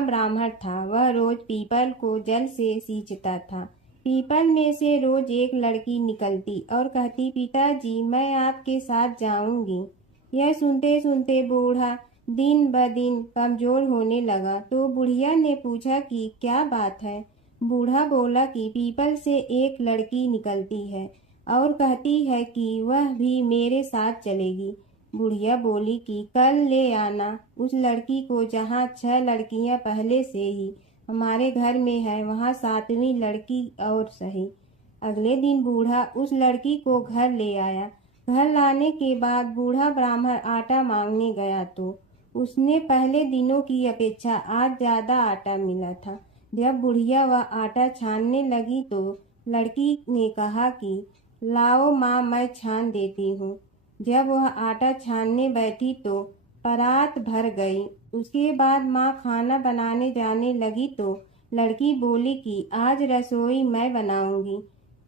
ब्राह्मण था। वह रोज पीपल को जल से सींचता था। पीपल में से रोज एक लड़की निकलती और कहती, पिताजी मैं आपके साथ जाऊंगी। यह सुनते सुनते बूढ़ा दिन ब दिन कमजोर होने लगा। तो बुढ़िया ने पूछा कि क्या बात है। बूढ़ा बोला कि पीपल से एक लड़की निकलती है और कहती है कि वह भी मेरे साथ चलेगी। बुढ़िया बोली कि कल ले आना उस लड़की को, जहाँ 6 लड़कियां पहले से ही हमारे घर में है, वहाँ 7वीं लड़की और सही। अगले दिन बूढ़ा उस लड़की को घर ले आया। घर लाने के बाद बूढ़ा ब्राह्मण आटा मांगने गया तो उसने पहले दिनों की अपेक्षा आज ज्यादा आटा मिला था। जब बुढ़िया वह आटा छानने लगी तो लड़की ने कहा कि लाओ माँ, मैं छान देती हूँ। जब वह आटा छानने बैठी तो परात भर गई। उसके बाद माँ खाना बनाने जाने लगी तो लड़की बोली कि आज रसोई मैं बनाऊंगी।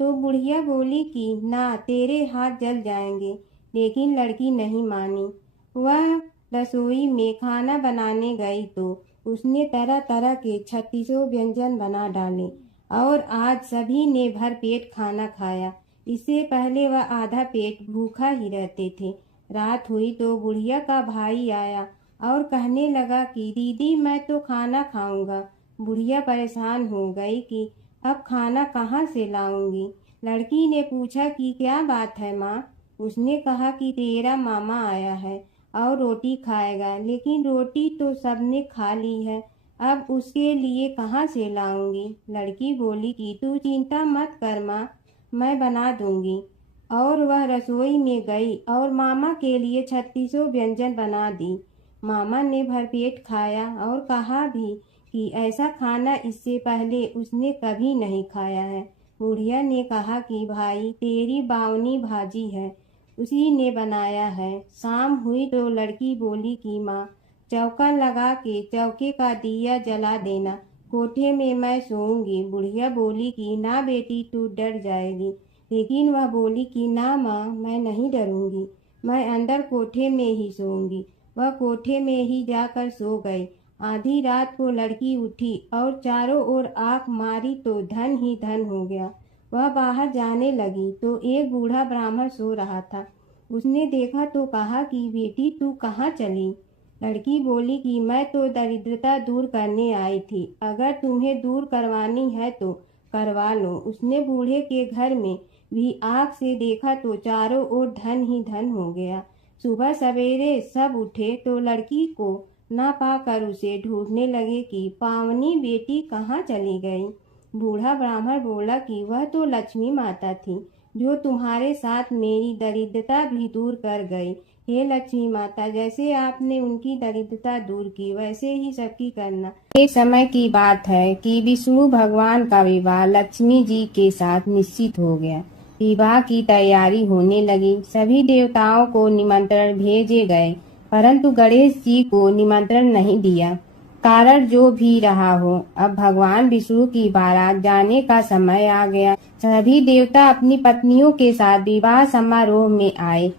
तो बुढ़िया बोली कि ना, तेरे हाथ जल जाएंगे। लेकिन लड़की नहीं मानी। वह रसोई में खाना बनाने गई तो उसने तरह तरह के 36 व्यंजन बना डाले और आज सभी ने भर पेट खाना खाया। इससे पहले वह आधा पेट भूखा ही रहते थे। रात हुई तो बुढ़िया का भाई आया और कहने लगा कि दीदी मैं तो खाना खाऊंगा। बुढ़िया परेशान हो गई कि अब खाना कहाँ से लाऊंगी। लड़की ने पूछा कि क्या बात है माँ। उसने कहा कि तेरा मामा आया है और रोटी खाएगा, लेकिन रोटी तो सबने खा ली है, अब उसके लिए कहाँ से लाऊंगी। लड़की बोली कि तू चिंता मत कर माँ, मैं बना दूंगी। और वह रसोई में गई और मामा के लिए 36 व्यंजन बना दी। मामा ने भरपेट खाया और कहा भी कि ऐसा खाना इससे पहले उसने कभी नहीं खाया है। बुढ़िया ने कहा कि भाई तेरी बावनी भाजी है, उसी ने बनाया है। शाम हुई तो लड़की बोली कि माँ चौका लगा के चौके का दिया जला देना, कोठे में मैं सोऊंगी। बुढ़िया बोली कि ना बेटी, तू डर जाएगी। लेकिन वह बोली कि ना माँ, मैं नहीं डरूंगी, मैं अंदर कोठे में ही सोऊंगी। वह कोठे में ही जाकर सो गई। आधी रात को लड़की उठी और चारों ओर आंख मारी तो धन ही धन हो गया। वह बाहर जाने लगी तो एक बूढ़ा ब्राह्मण सो रहा था। उसने देखा तो कहा कि बेटी तू कहाँ चली। लड़की बोली कि मैं तो दरिद्रता दूर करने आई थी, अगर तुम्हें दूर करवानी है तो करवा लो। उसने बूढ़े के घर में भी आँख से देखा तो चारों ओर धन ही धन हो गया। सुबह सवेरे सब उठे तो लड़की को ना पाकर उसे ढूंढने लगे कि पावनी बेटी कहाँ चली गई। बूढ़ा ब्राह्मण बोला कि वह तो लक्ष्मी माता थी, जो तुम्हारे साथ मेरी दरिद्रता भी दूर कर गई। हे लक्ष्मी माता, जैसे आपने उनकी दरिद्रता दूर की, वैसे ही सबकी करना। एक समय की बात है कि विष्णु भगवान का विवाह लक्ष्मी जी के साथ निश्चित हो गया। विवाह की तैयारी होने लगी। सभी देवताओं को निमंत्रण भेजे गए, परंतु गणेश जी को निमंत्रण नहीं दिया। कारण जो भी रहा हो, अब भगवान विष्णु की बारात जाने का समय आ गया। सभी देवता अपनी पत्नियों के साथ विवाह समारोह में आए।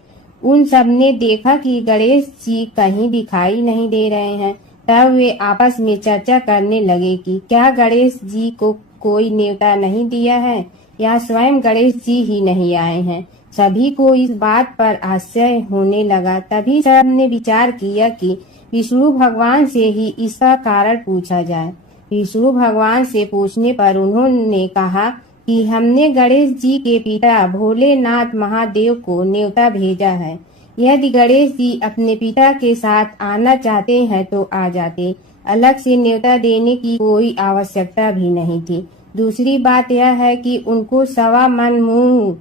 उन सब ने देखा कि गणेश जी कहीं दिखाई नहीं दे रहे हैं। तब वे आपस में चर्चा करने लगे कि क्या गणेश जी को कोई न्योता नहीं दिया है या स्वयं गणेश जी ही नहीं आए हैं। सभी को इस बात पर आश्चर्य होने लगा। तभी सब ने विचार किया कि विष्णु भगवान से ही इसका कारण पूछा जाए। विष्णु भगवान से पूछने पर उन्होंने कहा कि हमने गणेश जी के पिता भोलेनाथ महादेव को न्योता भेजा है। यदि गणेश जी अपने पिता के साथ आना चाहते हैं तो आ जाते, अलग से न्योता देने की कोई आवश्यकता भी नहीं थी। दूसरी बात यह है कि उनको 1.25 मन मूंग,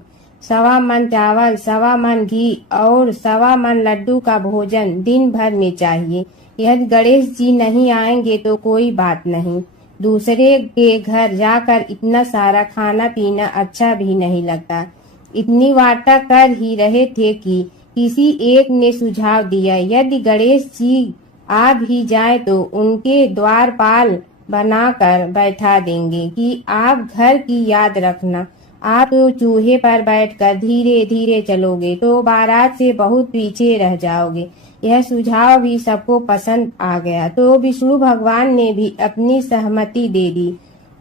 1.25 मन चावल, 1.25 मन घी और 1.25 मन लड्डू का भोजन दिन भर में चाहिए। यदि गणेश जी नहीं आएंगे तो कोई बात नहीं, दूसरे के घर जाकर इतना सारा खाना पीना अच्छा भी नहीं लगता। इतनी वार्ता कर ही रहे थे कि किसी एक ने सुझाव दिया, यदि गणेश जी आ भी जाए तो उनके द्वारपाल बनाकर बैठा देंगे कि आप घर की याद रखना। आप तो चूहे पर बैठकर धीरे धीरे चलोगे तो बारात से बहुत पीछे रह जाओगे। यह सुझाव भी सबको पसंद आ गया, तो विष्णु भगवान ने भी अपनी सहमति दे दी।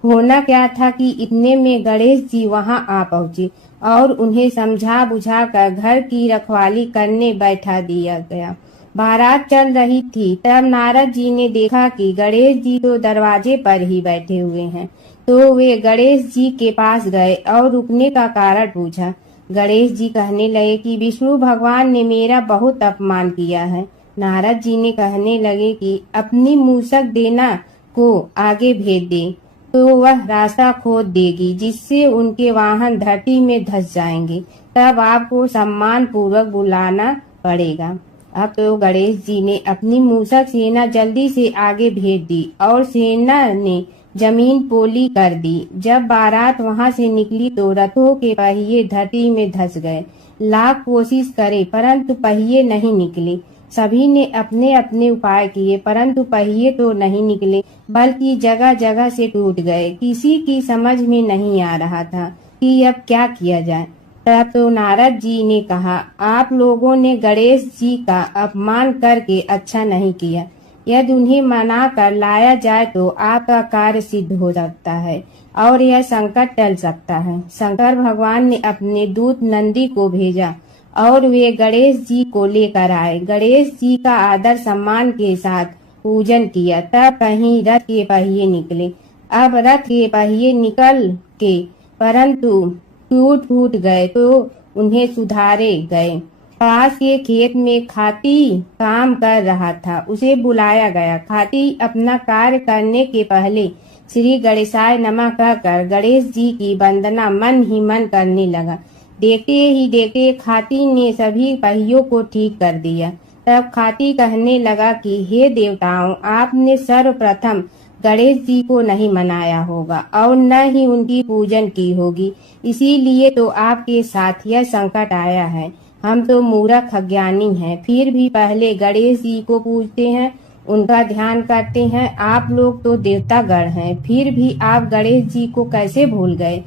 होना क्या था कि इतने में गणेश जी वहां आ पहुंचे और उन्हें समझा बुझा कर घर की रखवाली करने बैठा दिया गया। बारात चल रही थी, तब नारद जी ने देखा कि गणेश जी तो दरवाजे पर ही बैठे हुए हैं, तो वे गणेश जी के पास गए और रुकने का कारण पूछा। गणेश जी कहने लगे कि विष्णु भगवान ने मेरा बहुत अपमान किया है। नारद जी ने कहने लगे कि अपनी मूसक देना को आगे भेज दे, तो वह रास्ता खोद देगी, जिससे उनके वाहन धरती में धंस जाएंगे। तब आपको सम्मान पूर्वक बुलाना पड़ेगा। अब तो गणेश जी ने अपनी मूसक सेना जल्दी से आगे भेज दी और सेना ने जमीन पोली कर दी। जब बारात वहां से निकली तो रथों के पहिए धरती में धंस गए। लाख कोशिश करे परंतु पहिए नहीं निकले। सभी ने अपने अपने उपाय किए परंतु पहिए तो नहीं निकले, बल्कि जगह जगह से टूट गए। किसी की समझ में नहीं आ रहा था कि अब क्या किया जाए। तब तो नारद जी ने कहा, आप लोगों ने गणेश जी का अपमान करके अच्छा नहीं किया। यदि उन्हें मना कर लाया जाए तो आपका कार्य सिद्ध हो सकता है और यह संकट टल सकता है। शंकर भगवान ने अपने दूत नंदी को भेजा और वे गणेश जी को लेकर आए। गणेश जी का आदर सम्मान के साथ पूजन किया। तब कहीं रथ के पहिए निकले। अब रथ के पहिए निकल के परंतु टूट फूट गए तो उन्हें सुधारे गए। पास के खेत में खाती काम कर रहा था, उसे बुलाया गया। खाती अपना कार्य करने के पहले श्री गणेशाय नमः कहकर गणेश जी की वंदना मन ही मन करने लगा। देखते ही देखते खाती ने सभी पहियों को ठीक कर दिया। तब खाती कहने लगा कि हे देवताओं, आपने सर्वप्रथम गणेश जी को नहीं मनाया होगा और न ही उनकी पूजन की होगी, इसीलिए तो आपके साथ यह संकट आया है। हम तो मूर्ख अज्ञानी हैं, फिर भी पहले गणेश जी को पूजते हैं, उनका ध्यान करते हैं। आप लोग तो देवतागण हैं, फिर भी आप गणेश जी को कैसे भूल गए।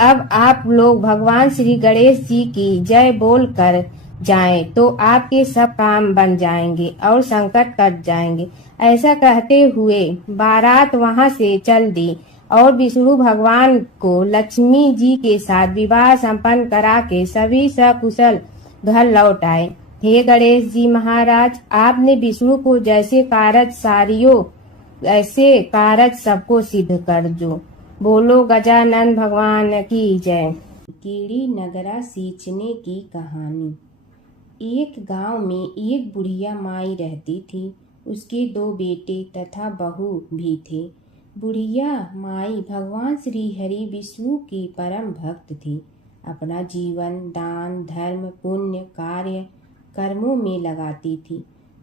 अब आप लोग भगवान श्री गणेश जी की जय बोल कर जाएं तो आपके सब काम बन जाएंगे और संकट कट जाएंगे। ऐसा कहते हुए बारात वहां से चल दी और विष्णु भगवान को लक्ष्मी जी के साथ विवाह संपन्न करा के सभी सकुशल घर लौट आए। हे गणेश जी महाराज, आपने विष्णु को जैसे कारज सारियो ऐसे कारज सबको सिद्ध कर जो। बोलो गजानन भगवान की जय। कीड़ी नगरा सींचने की कहानी। एक गांव में एक बुढ़िया माई रहती थी। उसके दो बेटे तथा बहू भी थे। बुढ़िया माई भगवान श्री हरि विष्णु की परम भक्त थी। अपना जीवन दान धर्म पुण्य कार्य कर्मों में लगाती थी,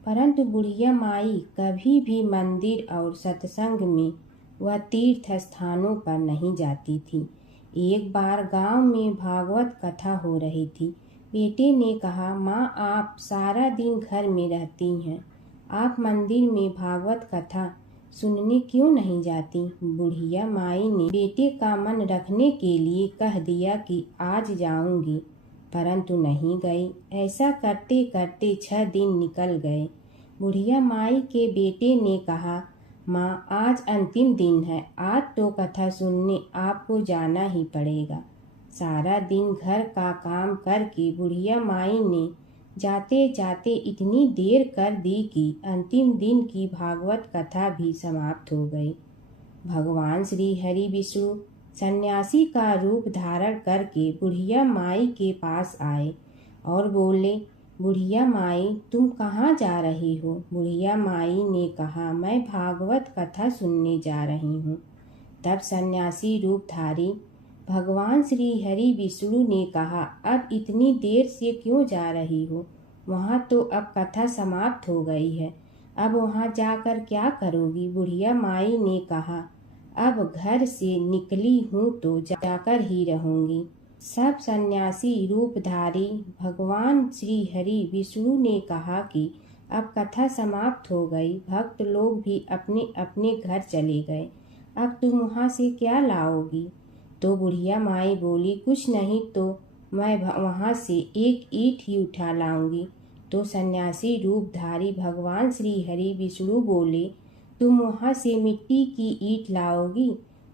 परंतु बुढ़िया माई कभी भी मंदिर और सत्संग में वह तीर्थ स्थानों पर नहीं जाती थी। एक बार गांव में भागवत कथा हो रही थी। बेटे ने कहा, माँ आप सारा दिन घर में रहती हैं, आप मंदिर में भागवत कथा सुनने क्यों नहीं जाती। बुढ़िया माई ने बेटे का मन रखने के लिए कह दिया कि आज जाऊंगी, परंतु नहीं गई। ऐसा करते करते 6 दिन निकल गए। बुढ़िया माई के बेटे ने कहा, माँ आज अंतिम दिन है, आज तो कथा सुनने आपको जाना ही पड़ेगा। सारा दिन घर का काम करके बुढ़िया माई ने जाते जाते इतनी देर कर दी कि अंतिम दिन की भागवत कथा भी समाप्त हो गई। भगवान श्री हरि विष्णु सन्यासी का रूप धारण करके बुढ़िया माई के पास आए और बोले, बुढ़िया माई तुम कहाँ जा रही हो। बुढ़िया माई ने कहा, मैं भागवत कथा सुनने जा रही हूँ। तब सन्यासी रूपधारी भगवान श्री हरि विष्णु ने कहा, अब इतनी देर से क्यों जा रही हो, वहाँ तो अब कथा समाप्त हो गई है, अब वहाँ जाकर क्या करोगी। बुढ़िया माई ने कहा, अब घर से निकली हूँ तो जाकर ही रहूंगी। सब सन्यासी रूपधारी भगवान श्री हरि विष्णु ने कहा कि अब कथा समाप्त हो गई, भक्त लोग भी अपने अपने घर चले गए, अब तुम वहाँ से क्या लाओगी। तो बुढ़िया माई बोली, कुछ नहीं तो मैं वहाँ से एक ईंट ही उठा लाऊंगी। तो सन्यासी रूपधारी भगवान श्री हरि विष्णु बोले, तुम वहाँ से मिट्टी की ईंट लाओगी,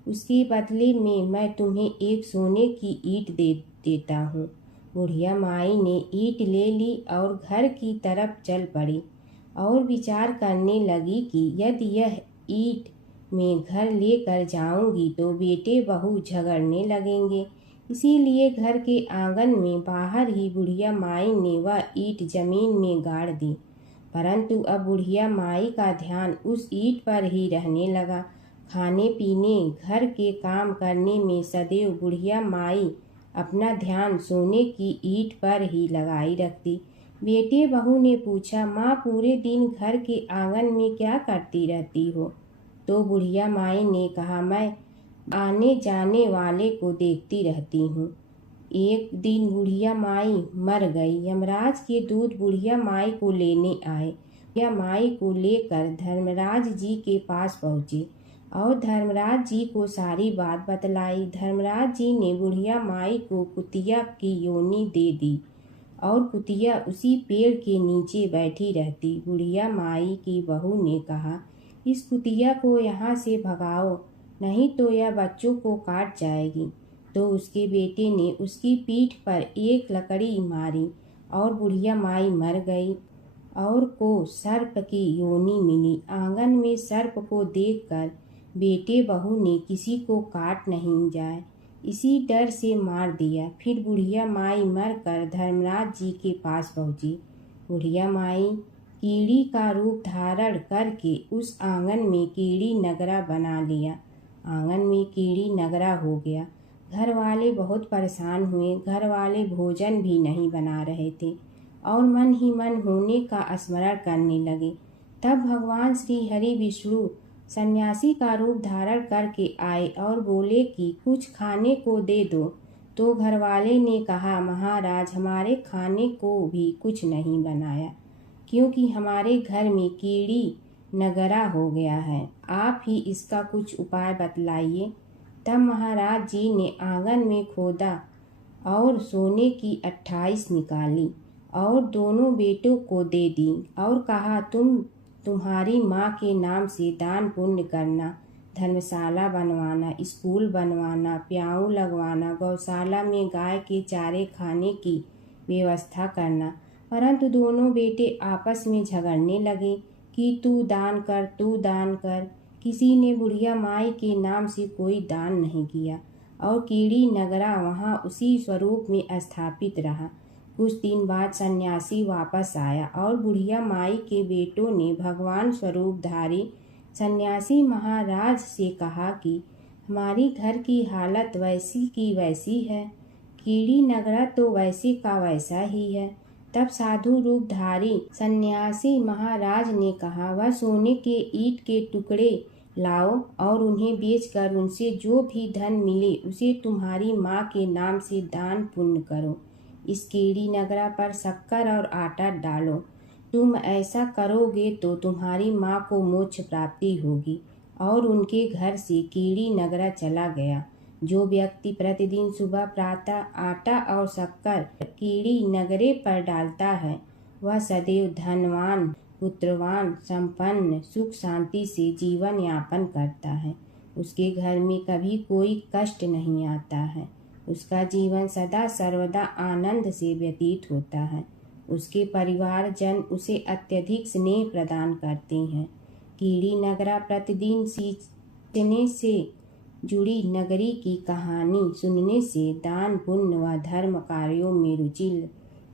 उसके बदले में मैं तुम्हें एक सोने की ईंट दे देता हूँ। बुढ़िया माई ने ईंट ले ली और घर की तरफ चल पड़ी और विचार करने लगी कि यदि यह ईंट मैं घर लेकर जाऊंगी तो बेटे बहू झगड़ने लगेंगे। इसीलिए घर के आंगन में बाहर ही बुढ़िया माई ने वह ईंट जमीन में गाड़ दी। परंतु अब बुढ़िया माई का ध्यान उस ईंट पर ही रहने लगा। खाने पीने घर के काम करने में सदैव बुढ़िया माई अपना ध्यान सोने की ईंट पर ही लगाई रखती। बेटे बहू ने पूछा, माँ पूरे दिन घर के आंगन में क्या करती रहती हो? तो बुढ़िया माई ने कहा, मैं आने जाने वाले को देखती रहती हूँ। एक दिन बुढ़िया माई मर गई। यमराज के दूत बुढ़िया माई को लेने आए। बुढ़िया माई को लेकर धर्मराज जी के पास पहुँचे और धर्मराज जी को सारी बात बतलाई। धर्मराज जी ने बुढ़िया माई को कुतिया की योनि दे दी और कुतिया उसी पेड़ के नीचे बैठी रहती। बुढ़िया माई की बहू ने कहा, इस कुतिया को यहाँ से भगाओ, नहीं तो यह बच्चों को काट जाएगी। तो उसके बेटे ने उसकी पीठ पर एक लकड़ी मारी और बुढ़िया माई मर गई और को सर्प की योनि मिली। आंगन में सर्प को देखकर बेटे बहू ने किसी को काट नहीं जाए इसी डर से मार दिया। फिर बुढ़िया माई मरकर धर्मराज जी के पास पहुंची। बुढ़िया माई कीड़ी का रूप धारण करके उस आंगन में कीड़ी नगरा बना लिया। आंगन में कीड़ी नगरा हो गया। घर वाले बहुत परेशान हुए। घर वाले भोजन भी नहीं बना रहे थे और मन ही मन होने का स्मरण करने लगे। तब भगवान श्री हरि विष्णु सन्यासी का रूप धारण करके आए और बोले कि कुछ खाने को दे दो। तो घरवाले ने कहा, महाराज हमारे खाने को भी कुछ नहीं बनाया क्योंकि हमारे घर में कीड़ी नगरा हो गया है। आप ही इसका कुछ उपाय बतलाइए। तब महाराज जी ने आंगन में खोदा और सोने की 28 निकाली और दोनों बेटों को दे दी और कहा, तुम्हारी माँ के नाम से दान पुण्य करना, धर्मशाला बनवाना, स्कूल बनवाना, प्याऊ लगवाना, गौशाला में गाय के चारे खाने की व्यवस्था करना। परंतु दोनों बेटे आपस में झगड़ने लगे कि तू दान कर, तू दान कर। किसी ने बुढ़िया माई के नाम से कोई दान नहीं किया और कीड़ी नगरा वहाँ उसी स्वरूप में स्थापित रहा। कुछ दिन बाद सन्यासी वापस आया और बुढ़िया माई के बेटों ने भगवान स्वरूपधारी सन्यासी महाराज से कहा कि हमारी घर की हालत वैसी की वैसी है, कीड़ी नगरा तो वैसे का वैसा ही है। तब साधु रूपधारी सन्यासी महाराज ने कहा, वह सोने के ईंट के टुकड़े लाओ और उन्हें बेचकर उनसे जो भी धन मिले उसे तुम्हारी माँ के नाम से दान पुण्य करो। इस कीड़ी नगरा पर शक्कर और आटा डालो। तुम ऐसा करोगे तो तुम्हारी माँ को मोक्ष प्राप्ति होगी। और उनके घर से कीड़ी नगरा चला गया। जो व्यक्ति प्रतिदिन सुबह प्रातः आटा और शक्कर कीड़ी नगरे पर डालता है वह सदैव धनवान, पुत्रवान, संपन्न, सुख शांति से जीवन यापन करता है। उसके घर में कभी कोई कष्ट नहीं आता है। उसका जीवन सदा सर्वदा आनंद से व्यतीत होता है। उसके परिवारजन उसे अत्यधिक स्नेह प्रदान करते हैं। कीड़ी नगरा प्रतिदिन सींचने से जुड़ी नगरी की कहानी सुनने से, दान पुण्य व धर्म कार्यों में रुचि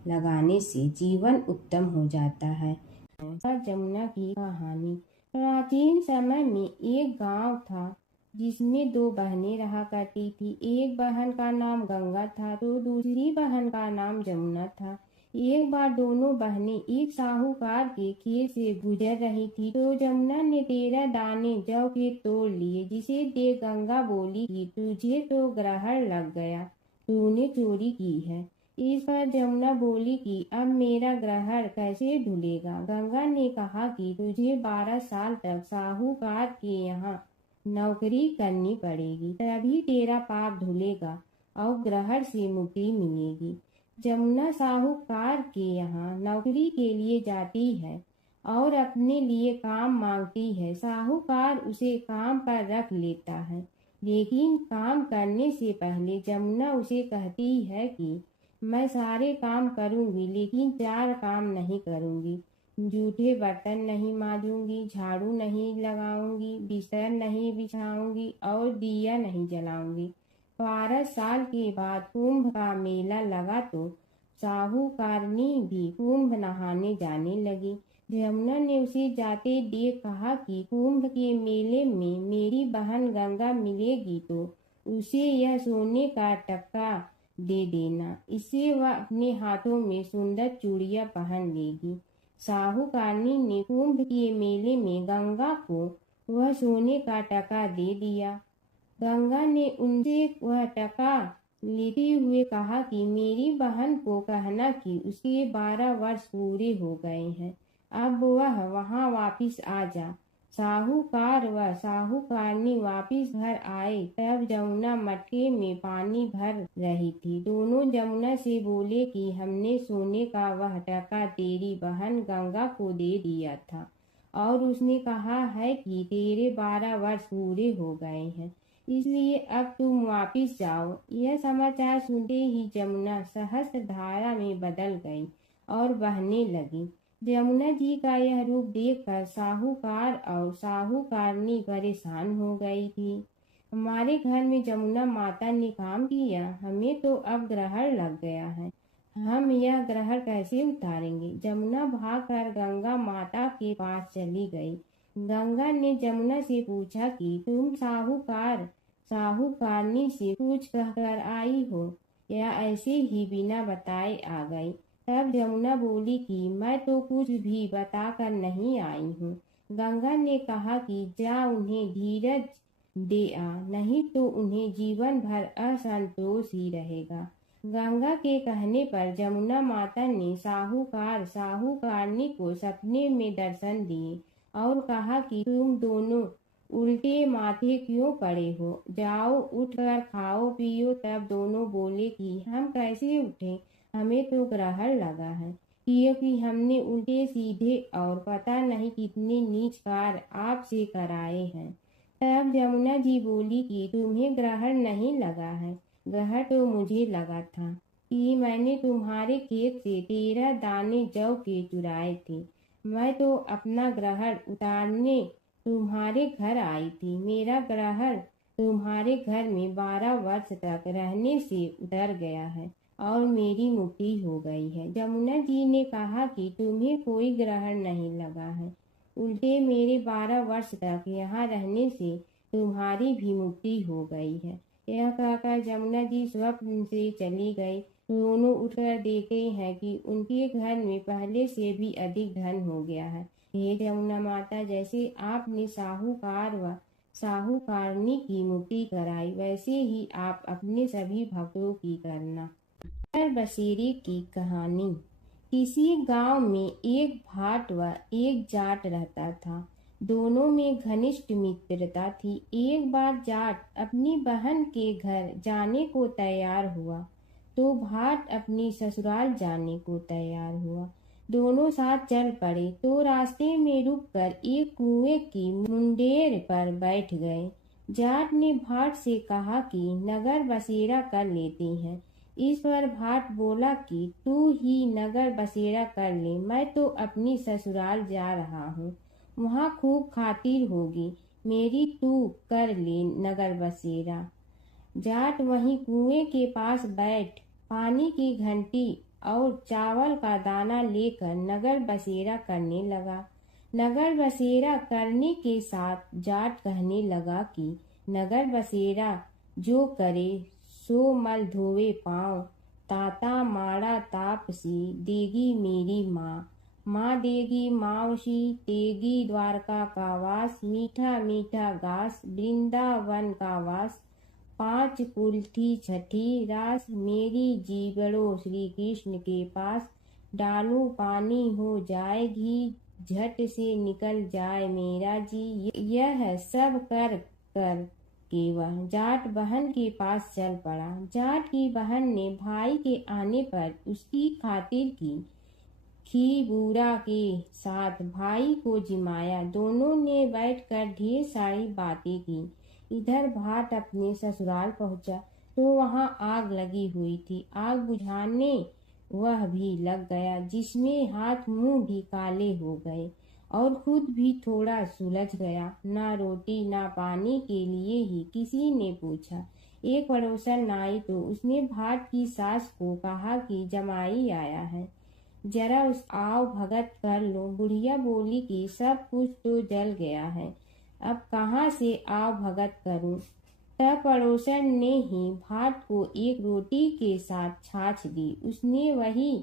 लगाने से जीवन उत्तम हो जाता है। जमुना की कहानी। प्राचीन समय में एक गांव था जिसमें दो बहनें रहा करती थी। एक बहन का नाम गंगा था तो दूसरी बहन का नाम जमुना था। एक बार दोनों बहनें एक साहूकार के खेत से गुजर रही थी तो जमुना ने 13 दाने जौ के तोड़ लिए, जिसे देख गंगा बोली कि तुझे तो ग्रहण लग गया, तूने चोरी की है। इस पर जमुना बोली कि अब मेरा ग्रहण कैसे धुलेगा। गंगा ने कहा कि तुझे 12 साल तक साहूकार के यहाँ नौकरी करनी पड़ेगी, तभी तेरा पाप धुलेगा और ग्रहण से मुक्ति मिलेगी। जमुना साहूकार के यहाँ नौकरी के लिए जाती है और अपने लिए काम मांगती है। साहूकार उसे काम पर रख लेता है, लेकिन काम करने से पहले जमुना उसे कहती है कि मैं सारे काम करूंगी, लेकिन 4 काम नहीं करूंगी। जूठे बर्तन नहीं मांजूंगी, झाड़ू नहीं लगाऊंगी, बिस्तर नहीं बिछाऊंगी और दिया नहीं जलाऊंगी। 12 साल के बाद कुंभ का मेला लगा तो साहूकारनी भी कुंभ नहाने जाने लगी। जमुना ने उसे जाते देख कहा कि कुंभ के मेले में मेरी बहन गंगा मिलेगी तो उसे यह सोने का टक्का दे देना, इससे वह अपने हाथों में सुंदर चूड़ियां पहन लेगी। साहूकारनी ने कुंभ के मेले में गंगा को वह सोने का टका दे दिया। गंगा ने उनसे वह टका लेते हुए कहा कि मेरी बहन को कहना कि उसके 12 वर्ष पूरे हो गए हैं, अब वह वहां वापिस आ जा। साहूकार व साहूकारनी वापिस घर आए तब जमुना मटके में पानी भर रही थी। दोनों जमुना से बोले कि हमने सोने का वह टका तेरी बहन गंगा को दे दिया था और उसने कहा है कि तेरे 12 वर्ष पूरे हो गए हैं, इसलिए अब तुम वापिस जाओ। यह समाचार सुनते ही जमुना सहस्त्र धारा में बदल गई और बहने लगी। जमुना जी का यह रूप देखकर साहूकार और साहूकारनी परेशान हो गई थी। हमारे घर में जमुना माता ने काम किया, हमें तो अब ग्रहण लग गया है, हम यह ग्रहण कैसे उतारेंगे। जमुना भागकर गंगा माता के पास चली गई। गंगा ने जमुना से पूछा कि तुम साहूकारनी से कुछ कहकर आई हो या ऐसे ही बिना बताए आ गई। तब जमुना बोली कि मैं तो कुछ भी बताकर नहीं आई हूँ। गंगा ने कहा कि जा उन्हें धीरज दे आ, नहीं तो उन्हें जीवन भर असंतोष ही रहेगा। गंगा के कहने पर जमुना माता ने साहूकारनी को सपने में दर्शन दिए और कहा कि तुम दोनों उल्टे माथे क्यों पड़े हो, जाओ उठकर खाओ पियो। तब दोनों बोले कि हम कैसे उठें, हमें तो ग्रहण लगा है, क्योंकि हमने उल्टे सीधे और पता नहीं कितने नीच कार्य आपसे कराए हैं। तब जमुना जी बोली कि तुम्हें ग्रहण नहीं लगा है, ग्रहण तो मुझे लगा था कि मैंने तुम्हारे खेत से 13 दाने जौ के चुराए थे। मैं तो अपना ग्रहण उतारने तुम्हारे घर आई थी। मेरा ग्रहण तुम्हारे घर में 12 वर्ष तक रहने से उतर गया है और मेरी मुक्ति हो गई है। जमुना जी ने कहा कि तुम्हें कोई ग्रहण नहीं लगा है, उल्टे मेरे 12 वर्ष तक यहाँ रहने से तुम्हारी भी मुक्ति हो गई है। यह कहकर जमुना जी स्वप्न से चली गई। दोनों उठकर देखते हैं कि उनके घर में पहले से भी अधिक धन हो गया है। हे जमुना माता, जैसे आपने साहूकार व साहूकारनी की मुक्ति कराई, वैसे ही आप अपने सभी भक्तों की करना। बसेरे की कहानी। किसी गांव में एक भाट व एक जाट रहता था। दोनों में घनिष्ठ मित्रता थी। एक बार जाट अपनी बहन के घर जाने को तैयार हुआ तो भाट अपनी ससुराल जाने को तैयार हुआ। दोनों साथ चल पड़े तो रास्ते में रुककर एक कुएं की मुंडेर पर बैठ गए। जाट ने भाट से कहा कि नगर बसेरा कर लेते हैं। इस पर भाट बोला कि तू ही नगर बसेरा कर ले, मैं तो अपनी ससुराल जा रहा हूँ, वहाँ खूब खातिर होगी मेरी, तू कर ले नगर बसेरा। जाट वहीं कुएं के पास बैठ पानी की घंटी और चावल का दाना लेकर नगर बसेरा करने लगा। नगर बसेरा करने के साथ जाट कहने लगा कि नगर बसेरा जो करे सो मल धोवे पाँव, ताता माड़ा तापसी देगी मेरी माँ, माँ देगी मावशी तेगी द्वारका का वास, मीठा मीठा घास वृंदावन का वास, 5 कुल्ठी छठी रास, मेरी जीवड़ो श्री कृष्ण के पास, डालू पानी हो जाए घी, झट से निकल जाए मेरा जी। यह सब कर कर कि वह जाट बहन के पास चल पड़ा। जाट की बहन ने भाई के आने पर उसकी खातिर की खीबूरा के साथ भाई को जिमाया। दोनों ने बैठकर ढेर सारी बातें की। इधर भाट अपने ससुराल पहुंचा तो वहां आग लगी हुई थी। आग बुझाने वह भी लग गया, जिसमें हाथ मुंह भी काले हो गए और खुद भी थोड़ा सुलझ गया। ना रोटी ना पानी के लिए ही किसी ने पूछा। एक पड़ोसन आई तो उसने भाट की सास को कहा कि जमाई आया है, जरा उस आओ भगत कर लो। बुढ़िया बोली कि सब कुछ तो जल गया है, अब कहाँ से आओ भगत करूं। तब पड़ोसन ने ही भाट को एक रोटी के साथ छाछ दी। उसने वही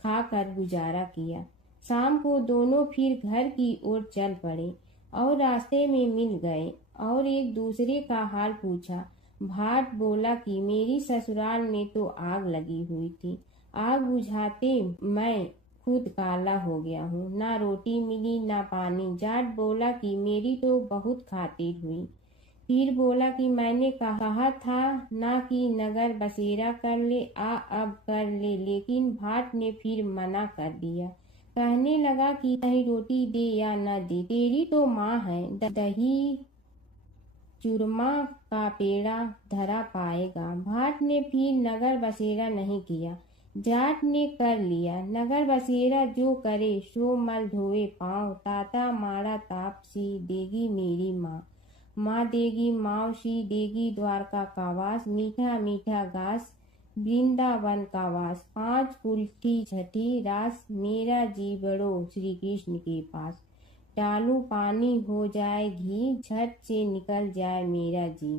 खाकर गुजारा किया। शाम को दोनों फिर घर की ओर चल पड़े और रास्ते में मिल गए और एक दूसरे का हाल पूछा। भाट बोला कि मेरी ससुराल में तो आग लगी हुई थी, आग बुझाते मैं खुद काला हो गया हूँ, ना रोटी मिली ना पानी। जाट बोला कि मेरी तो बहुत खातिर हुई। फिर बोला कि मैंने कहा था ना कि नगर बसेरा कर ले, आ अब कर ले, लेकिन भाट ने फिर मना कर दिया। कहने लगा कि चाहे रोटी दे या न दे, तेरी तो माँ है, दही चूरमा का पेड़ा धरा पाएगा। भाट ने फिर नगर बसेरा नहीं किया, जाट ने कर लिया। नगर बसेरा जो करे सो मल धोए पाँव, ताता मारा ताप सी देगी मेरी माँ, माँ देगी मावसी देगी द्वारका का वास, मीठा मीठा घास वृंदावन का वास, 5 कुल्ठी छठी रास, मेरा जी बड़ो श्री कृष्ण के पास। डालू पानी हो जाए घी, झट से निकल जाए मेरा जी,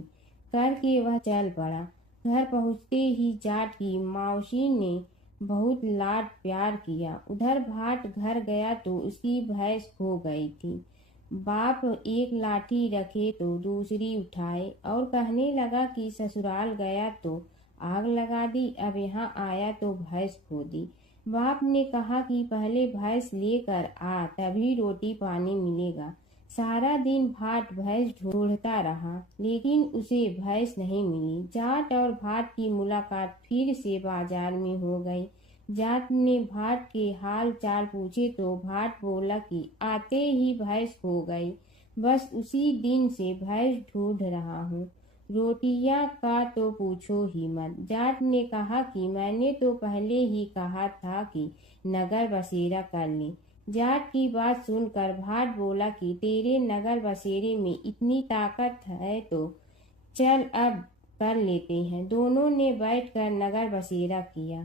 करके वह चल पड़ा। घर पहुँचते ही जाट की मौसी ने बहुत लाड प्यार किया। उधर भाट घर गया तो उसकी भैंस खो गई थी। बाप एक लाठी रखे तो दूसरी उठाए और कहने लगा कि ससुराल गया तो आग लगा दी, अब यहाँ आया तो भैंस खो दी। बाप ने कहा कि पहले भैंस लेकर आ, तभी रोटी पानी मिलेगा। सारा दिन भाट भैंस ढूंढता रहा, लेकिन उसे भैंस नहीं मिली। जाट और भाट की मुलाकात फिर से बाजार में हो गई। जाट ने भाट के हाल चाल पूछे तो भाट बोला कि आते ही भैंस खो गई, बस उसी दिन से भैंस ढूंढ रहा हूँ। रोटियां का तो पूछो ही मत। जाट ने कहा कि मैंने तो पहले ही कहा था कि नगर बसेरा कर ले। जाट की बात सुनकर भाट बोला कि तेरे नगर बसेरे में इतनी ताकत है तो चल अब कर लेते हैं। दोनों ने बैठकर नगर बसेरा किया।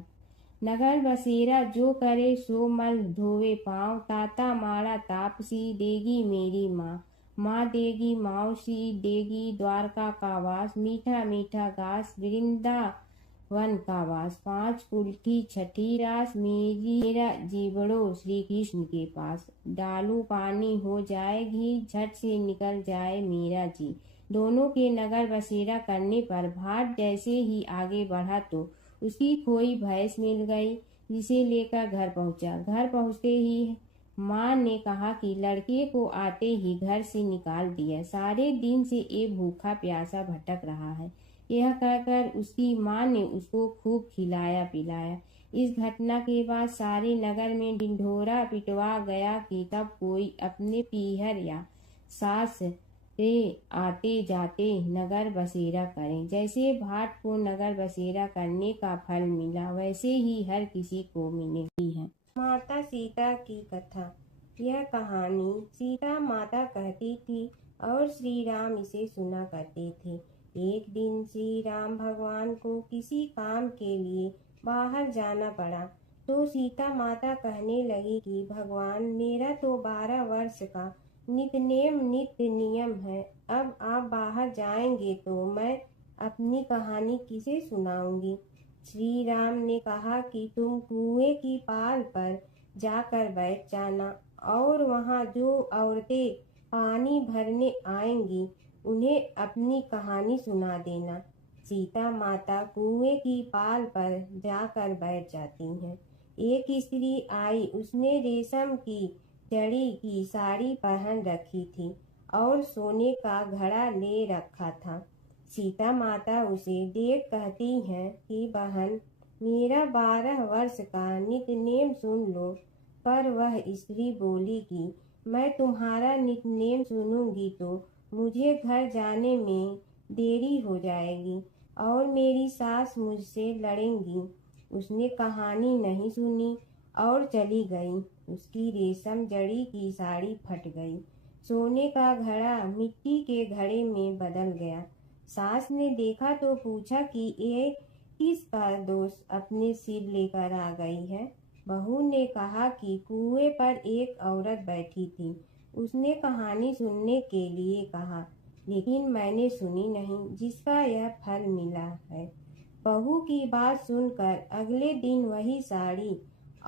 नगर बसेरा जो करे सो मल धोवे पाँव, ताता मारा तापसी देगी मेरी माँ, माँ देगी मौसी देगी द्वारका का वास, मीठा मीठा घास वृंदावन का वास, 5 कुल्ठी छठी रास, मेरा जीवड़ो श्री कृष्ण के पास। डालू पानी हो जाए घी, झट से निकल जाए मेरा जी। दोनों के नगर बसेरा करने पर भाट जैसे ही आगे बढ़ा तो उसकी खोई भैंस मिल गई, जिसे लेकर घर पहुंचा। घर पहुंचते ही माँ ने कहा कि लड़के को आते ही घर से निकाल दिया, सारे दिन से ये भूखा प्यासा भटक रहा है। यह कहकर उसकी माँ ने उसको खूब खिलाया पिलाया। इस घटना के बाद सारे नगर में ढिंढोरा पिटवा गया कि कब कोई अपने पीहर या सास से आते जाते नगर बसेरा करें। जैसे भाट को नगर बसेरा करने का फल मिला, वैसे ही हर किसी को मिलती है। माता सीता की कथा। यह कहानी सीता माता कहती थी और श्री राम इसे सुना करते थे। एक दिन श्री राम भगवान को किसी काम के लिए बाहर जाना पड़ा तो सीता माता कहने लगी कि भगवान, मेरा तो 12 वर्ष का नित्य नियम है, अब आप बाहर जाएंगे तो मैं अपनी कहानी किसे सुनाऊंगी। श्री राम ने कहा कि तुम कुएं की पाल पर जाकर बैठ जाना और वहां जो औरतें पानी भरने आएंगी उन्हें अपनी कहानी सुना देना। सीता माता कुएं की पाल पर जाकर बैठ जाती हैं। एक स्त्री आई, उसने रेशम की जड़ी की साड़ी पहन रखी थी और सोने का घड़ा ले रखा था। सीता माता उसे देख कहती हैं कि बहन, मेरा 12 वर्ष का नित्यनेम सुन लो। पर वह स्त्री बोली कि मैं तुम्हारा नित्यनेम सुनूंगी तो मुझे घर जाने में देरी हो जाएगी और मेरी सास मुझसे लड़ेंगी। उसने कहानी नहीं सुनी और चली गई। उसकी रेशम जड़ी की साड़ी फट गई। सोने का घड़ा मिट्टी के घड़े में बदल गया। सास ने देखा तो पूछा कि ये किसका दोष अपने सिर लेकर आ गई है। बहू ने कहा कि कुएं पर एक औरत बैठी थी। उसने कहानी सुनने के लिए कहा, लेकिन मैंने सुनी नहीं, जिसका यह फल मिला है। बहू की बात सुनकर अगले दिन वही साड़ी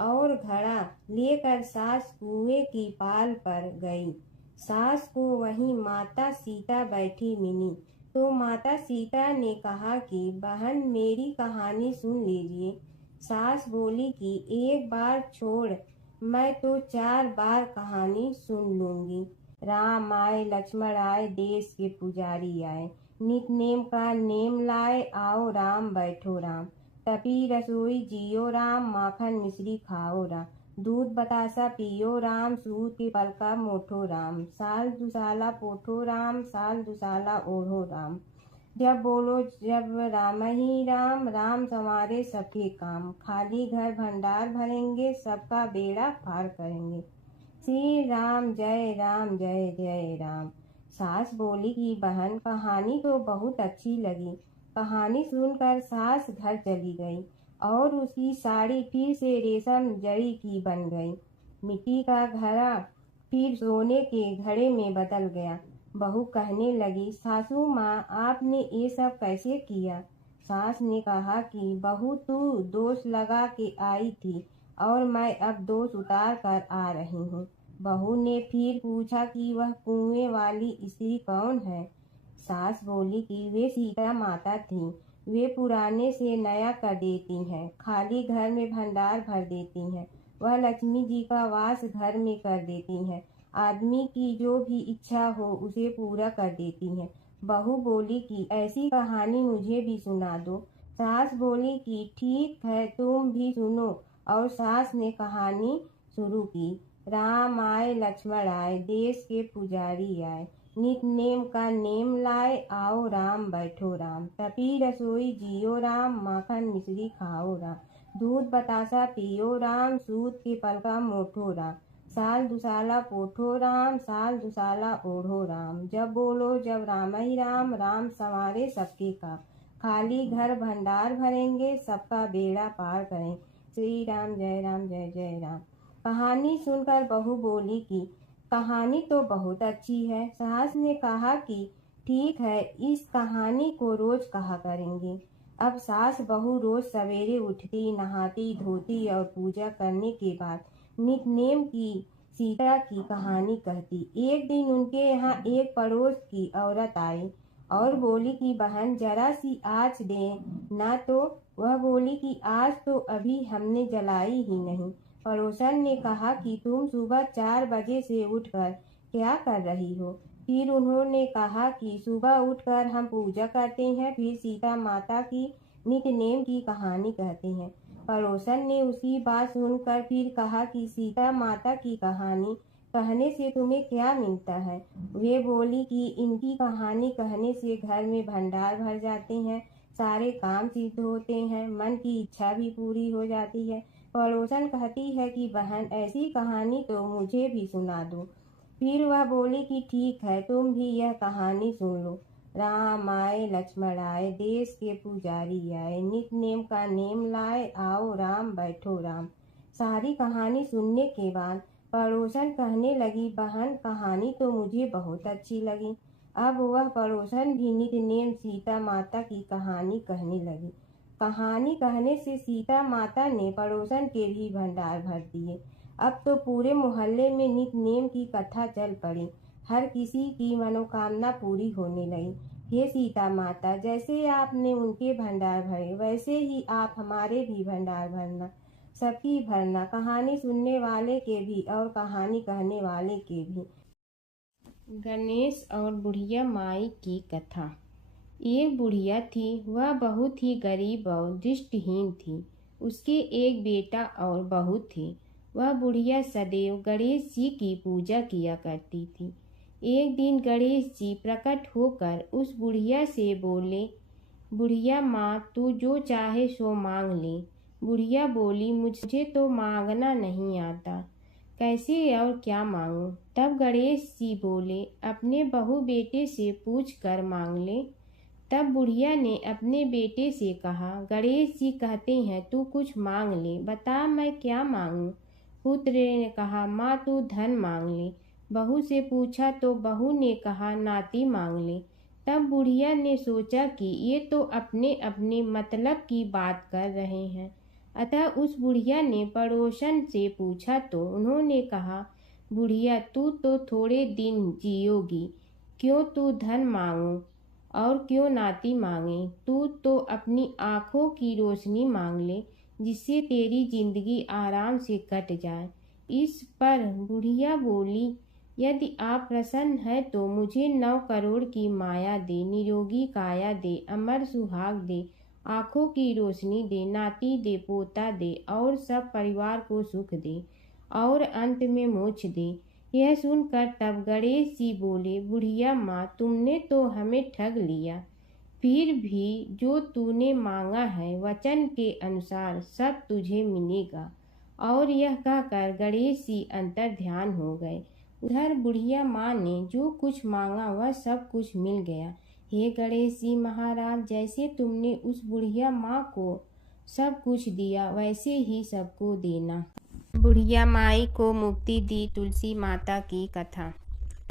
और घड़ा लेकर सास कुएं की पाल पर गई। सास को वहीं माता सीता बैठी मिली तो माता सीता ने कहा कि बहन, मेरी कहानी सुन लीजिए। सास बोली कि एक बार छोड़, मैं तो 4 बार कहानी सुन लूंगी। राम आए लक्ष्मण आए, देश के पुजारी आए, नित नेम का नेम लाए, आओ राम बैठो राम। तपी रसोई जियो राम, माखन मिश्री खाओ राम। दूध बतासा पियो राम, सूत के पलका मोठो राम। साल दुसाला पोठो राम, साल दुसाला ओढ़ो राम। जब बोलो जब राम ही राम, राम संवारे सबके काम। खाली घर भंडार भरेंगे, सबका बेड़ा पार करेंगे। श्री राम जय राम जय जय राम। सास बोली कि बहन, कहानी तो बहुत अच्छी लगी। कहानी सुनकर सास घर चली गई और उसकी साड़ी फिर से रेशम जड़ी की बन गई। मिट्टी का घड़ा फिर सोने के घड़े में बदल गया। बहू कहने लगी, सासू माँ, आपने ये सब कैसे किया? सास ने कहा कि बहू, तू दोष लगा के आई थी और मैं अब दोष उतार कर आ रही हूँ। बहू ने फिर पूछा कि वह कुएं वाली स्त्री कौन है? सास बोली कि वे सीता माता थीं। वे पुराने से नया कर देती हैं, खाली घर में भंडार भर देती हैं। वह लक्ष्मी जी का वास घर में कर देती हैं। आदमी की जो भी इच्छा हो उसे पूरा कर देती हैं। बहू बोली कि ऐसी कहानी मुझे भी सुना दो। सास बोली कि ठीक है, तुम भी सुनो। और सास ने कहानी शुरू की। राम आए लक्ष्मण आए, देश के पुजारी आए, नित नेम का नेम लाए, आओ राम बैठो राम। तपी रसोई जियो राम, माखन मिश्री खाओ राम। दूध बतासा पियो राम, सूत के पलका मोठो राम। साल दुसाला पोठो राम, साल दुसाला ओढ़ो राम। जब बोलो जब राम ही राम, राम संवारे सबके काम। खाली घर भंडार भरेंगे, सबका बेड़ा पार करें। श्री राम जय जय राम। कहानी सुनकर बहू बोली कि कहानी तो बहुत अच्छी है। सास ने कहा कि ठीक है, इस कहानी को रोज कहा करेंगे। अब सास बहू रोज सवेरे उठती, नहाती धोती और पूजा करने के बाद नितनेम की सीता की कहानी कहती। एक दिन उनके यहाँ एक पड़ोस की औरत आई और बोली कि बहन, जरा सी आँच दे ना। तो वह बोली कि आज तो अभी हमने जलाई ही नहीं। पड़ोसन ने कहा कि तुम सुबह 4 बजे से उठकर क्या कर रही हो? फिर उन्होंने कहा कि सुबह उठकर हम पूजा करते हैं, फिर सीता माता की नितनेम की कहानी कहते हैं। पड़ोसन ने उसकी बात सुनकर फिर कहा कि सीता माता की कहानी कहने से तुम्हें क्या मिलता है? वे बोली कि इनकी कहानी कहने से घर में भंडार भर जाते हैं, सारे काम सिद्ध होते हैं, मन की इच्छा भी पूरी हो जाती है। पड़ोसन कहती है कि बहन, ऐसी कहानी तो मुझे भी सुना दो। फिर वह बोली कि ठीक है, तुम भी यह कहानी सुन लो। राम आए लक्ष्मण आए, देश के पुजारी आए, नित नेम का नेम लाए, आओ राम बैठो राम। सारी कहानी सुनने के बाद पड़ोसन कहने लगी, बहन, कहानी तो मुझे बहुत अच्छी लगी। अब वह पड़ोसन भी नित नेम सीता माता की कहानी कहने लगी। कहानी कहने से सीता माता ने पड़ोसन के भी भंडार भर दिए। अब तो पूरे मोहल्ले में नित नेम की कथा चल पड़ी। हर किसी की मनोकामना पूरी होने लगी। हे सीता माता, जैसे आपने उनके भंडार भरे, वैसे ही आप हमारे भी भंडार भरना, सबकी भरना, कहानी सुनने वाले के भी और कहानी कहने वाले के भी। गणेश और बुढ़िया माई की कथा। एक बुढ़िया थी, वह बहुत ही गरीब और दृष्टिहीन थी। उसके एक बेटा और बहू थे। वह बुढ़िया सदैव गणेश जी की पूजा किया करती थी। एक दिन गणेश जी प्रकट होकर उस बुढ़िया से बोले, बुढ़िया माँ, तू जो चाहे सो मांग ले। बुढ़िया बोली, मुझे तो मांगना नहीं आता, कैसे और क्या मांगूं। तब गणेश जी बोले, अपने बहू बेटे से पूछ कर मांग ले। तब बुढ़िया ने अपने बेटे से कहा, गणेश जी कहते हैं तू कुछ मांग ले, बता मैं क्या मांगूं। पुत्र ने कहा, माँ तू धन मांग ले। बहू से पूछा तो बहू ने कहा, नाती मांग ले। तब बुढ़िया ने सोचा कि ये तो अपने अपने मतलब की बात कर रहे हैं। अतः उस बुढ़िया ने पड़ोसन से पूछा तो उन्होंने कहा, बुढ़िया तू तो थोड़े दिन जियोगी, क्यों तू धन मांगो और क्यों नाती मांगे। तू तो अपनी आँखों की रोशनी मांग ले, जिससे तेरी जिंदगी आराम से कट जाए। इस पर बुढ़िया बोली, यदि आप प्रसन्न हैं तो मुझे 9 करोड़ की माया दे, निरोगी काया दे, अमर सुहाग दे, आँखों की रोशनी दे, नाती दे, पोता दे और सब परिवार को सुख दे और अंत में मोक्ष दे। यह सुनकर तब गणेश जी बोले, बुढ़िया माँ, तुमने तो हमें ठग लिया। फिर भी जो तूने मांगा है वचन के अनुसार सब तुझे मिलेगा। और यह कहकर गणेश जी अंतर ध्यान हो गए। उधर बुढ़िया माँ ने जो कुछ मांगा वह सब कुछ मिल गया। हे गणेश जी महाराज, जैसे तुमने उस बुढ़िया माँ को सब कुछ दिया वैसे ही सबको देना। बुढ़िया माई को मुक्ति दी तुलसी माता की कथा।